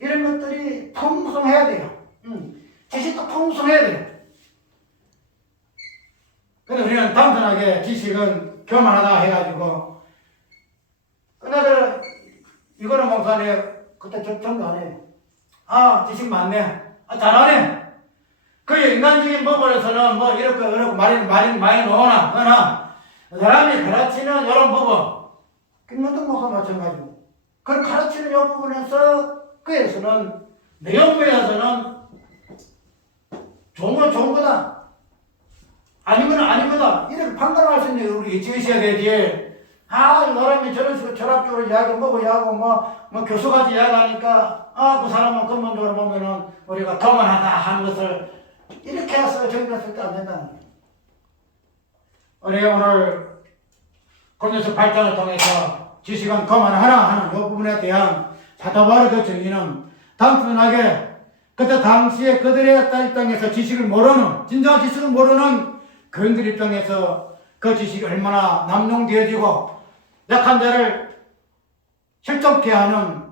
이런 것들이 풍성해야 돼요. 지식도 풍성해야 돼요. 근데 우리는 단순하게 지식은 교만하다 해가지고, 근데 이거는 목사님 그때 정도 안 해. 아, 지식 많네. 아, 잘하네. 그 인간적인 부분에서는 뭐 이렇게 많이 넣어놔. 그러나 사람이 가르치는 이런 부분, 김문동 목사 마찬가지고, 그걸 가르치는 이 부분에서 그에서는 내용부에서는 좋은 거다. 아니거나 아니거나 이렇게 판단할 수 있는 우리 지으셔야 되지. 아, 이 사람이 저런 식으로 철학적으로 이야기하고 뭐 교수까지 이야기하니까 그 사람은 근본적으로 보면은 우리가 교만하다 하는 것을 이렇게 해서 정리했을 때 안 된다는 거예요. 우리 오늘 고린도서 8장을 통해서 지식은 교만하나 하는 이 부분에 대한 사도 바울의 그 정의는 단순하게 그때 당시에 그들의 입장에서 지식을 모르는, 진정한 지식을 모르는 교인들 입장에서 그 지식이 얼마나 남용되어지고 약한 자를 실족케 하는,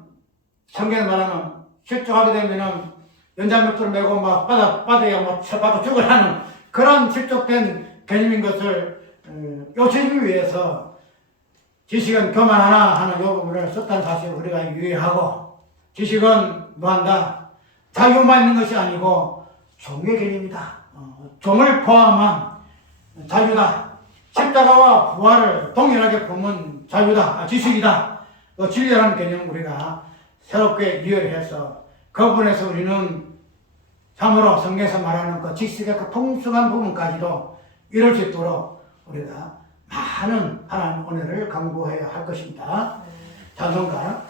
성경에 말하는 실족하게 되면은 연장맥주를 메고 막 바다에 막 쳐박고 죽을 하는 그런 실족된 개념인 것을 요치기 위해서 지식은 교만하나 하는 이 부분을 썼다는 사실을 우리가 유의하고, 지식은 뭐한다? 자유만 있는 것이 아니고 종의 개념이다. 종을 포함한 자유다. 십자가와 부활을 동일하게 품은 자유다. 지식이다. 진리라는 개념을 우리가 새롭게 이해를 해서 그 부분에서 우리는 참으로 성경에서 말하는 그 지식의 그 풍성한 부분까지도 이룰 수 있도록 우리가 많은 하나님 은혜를 강구해야 할 것입니다. 찬송가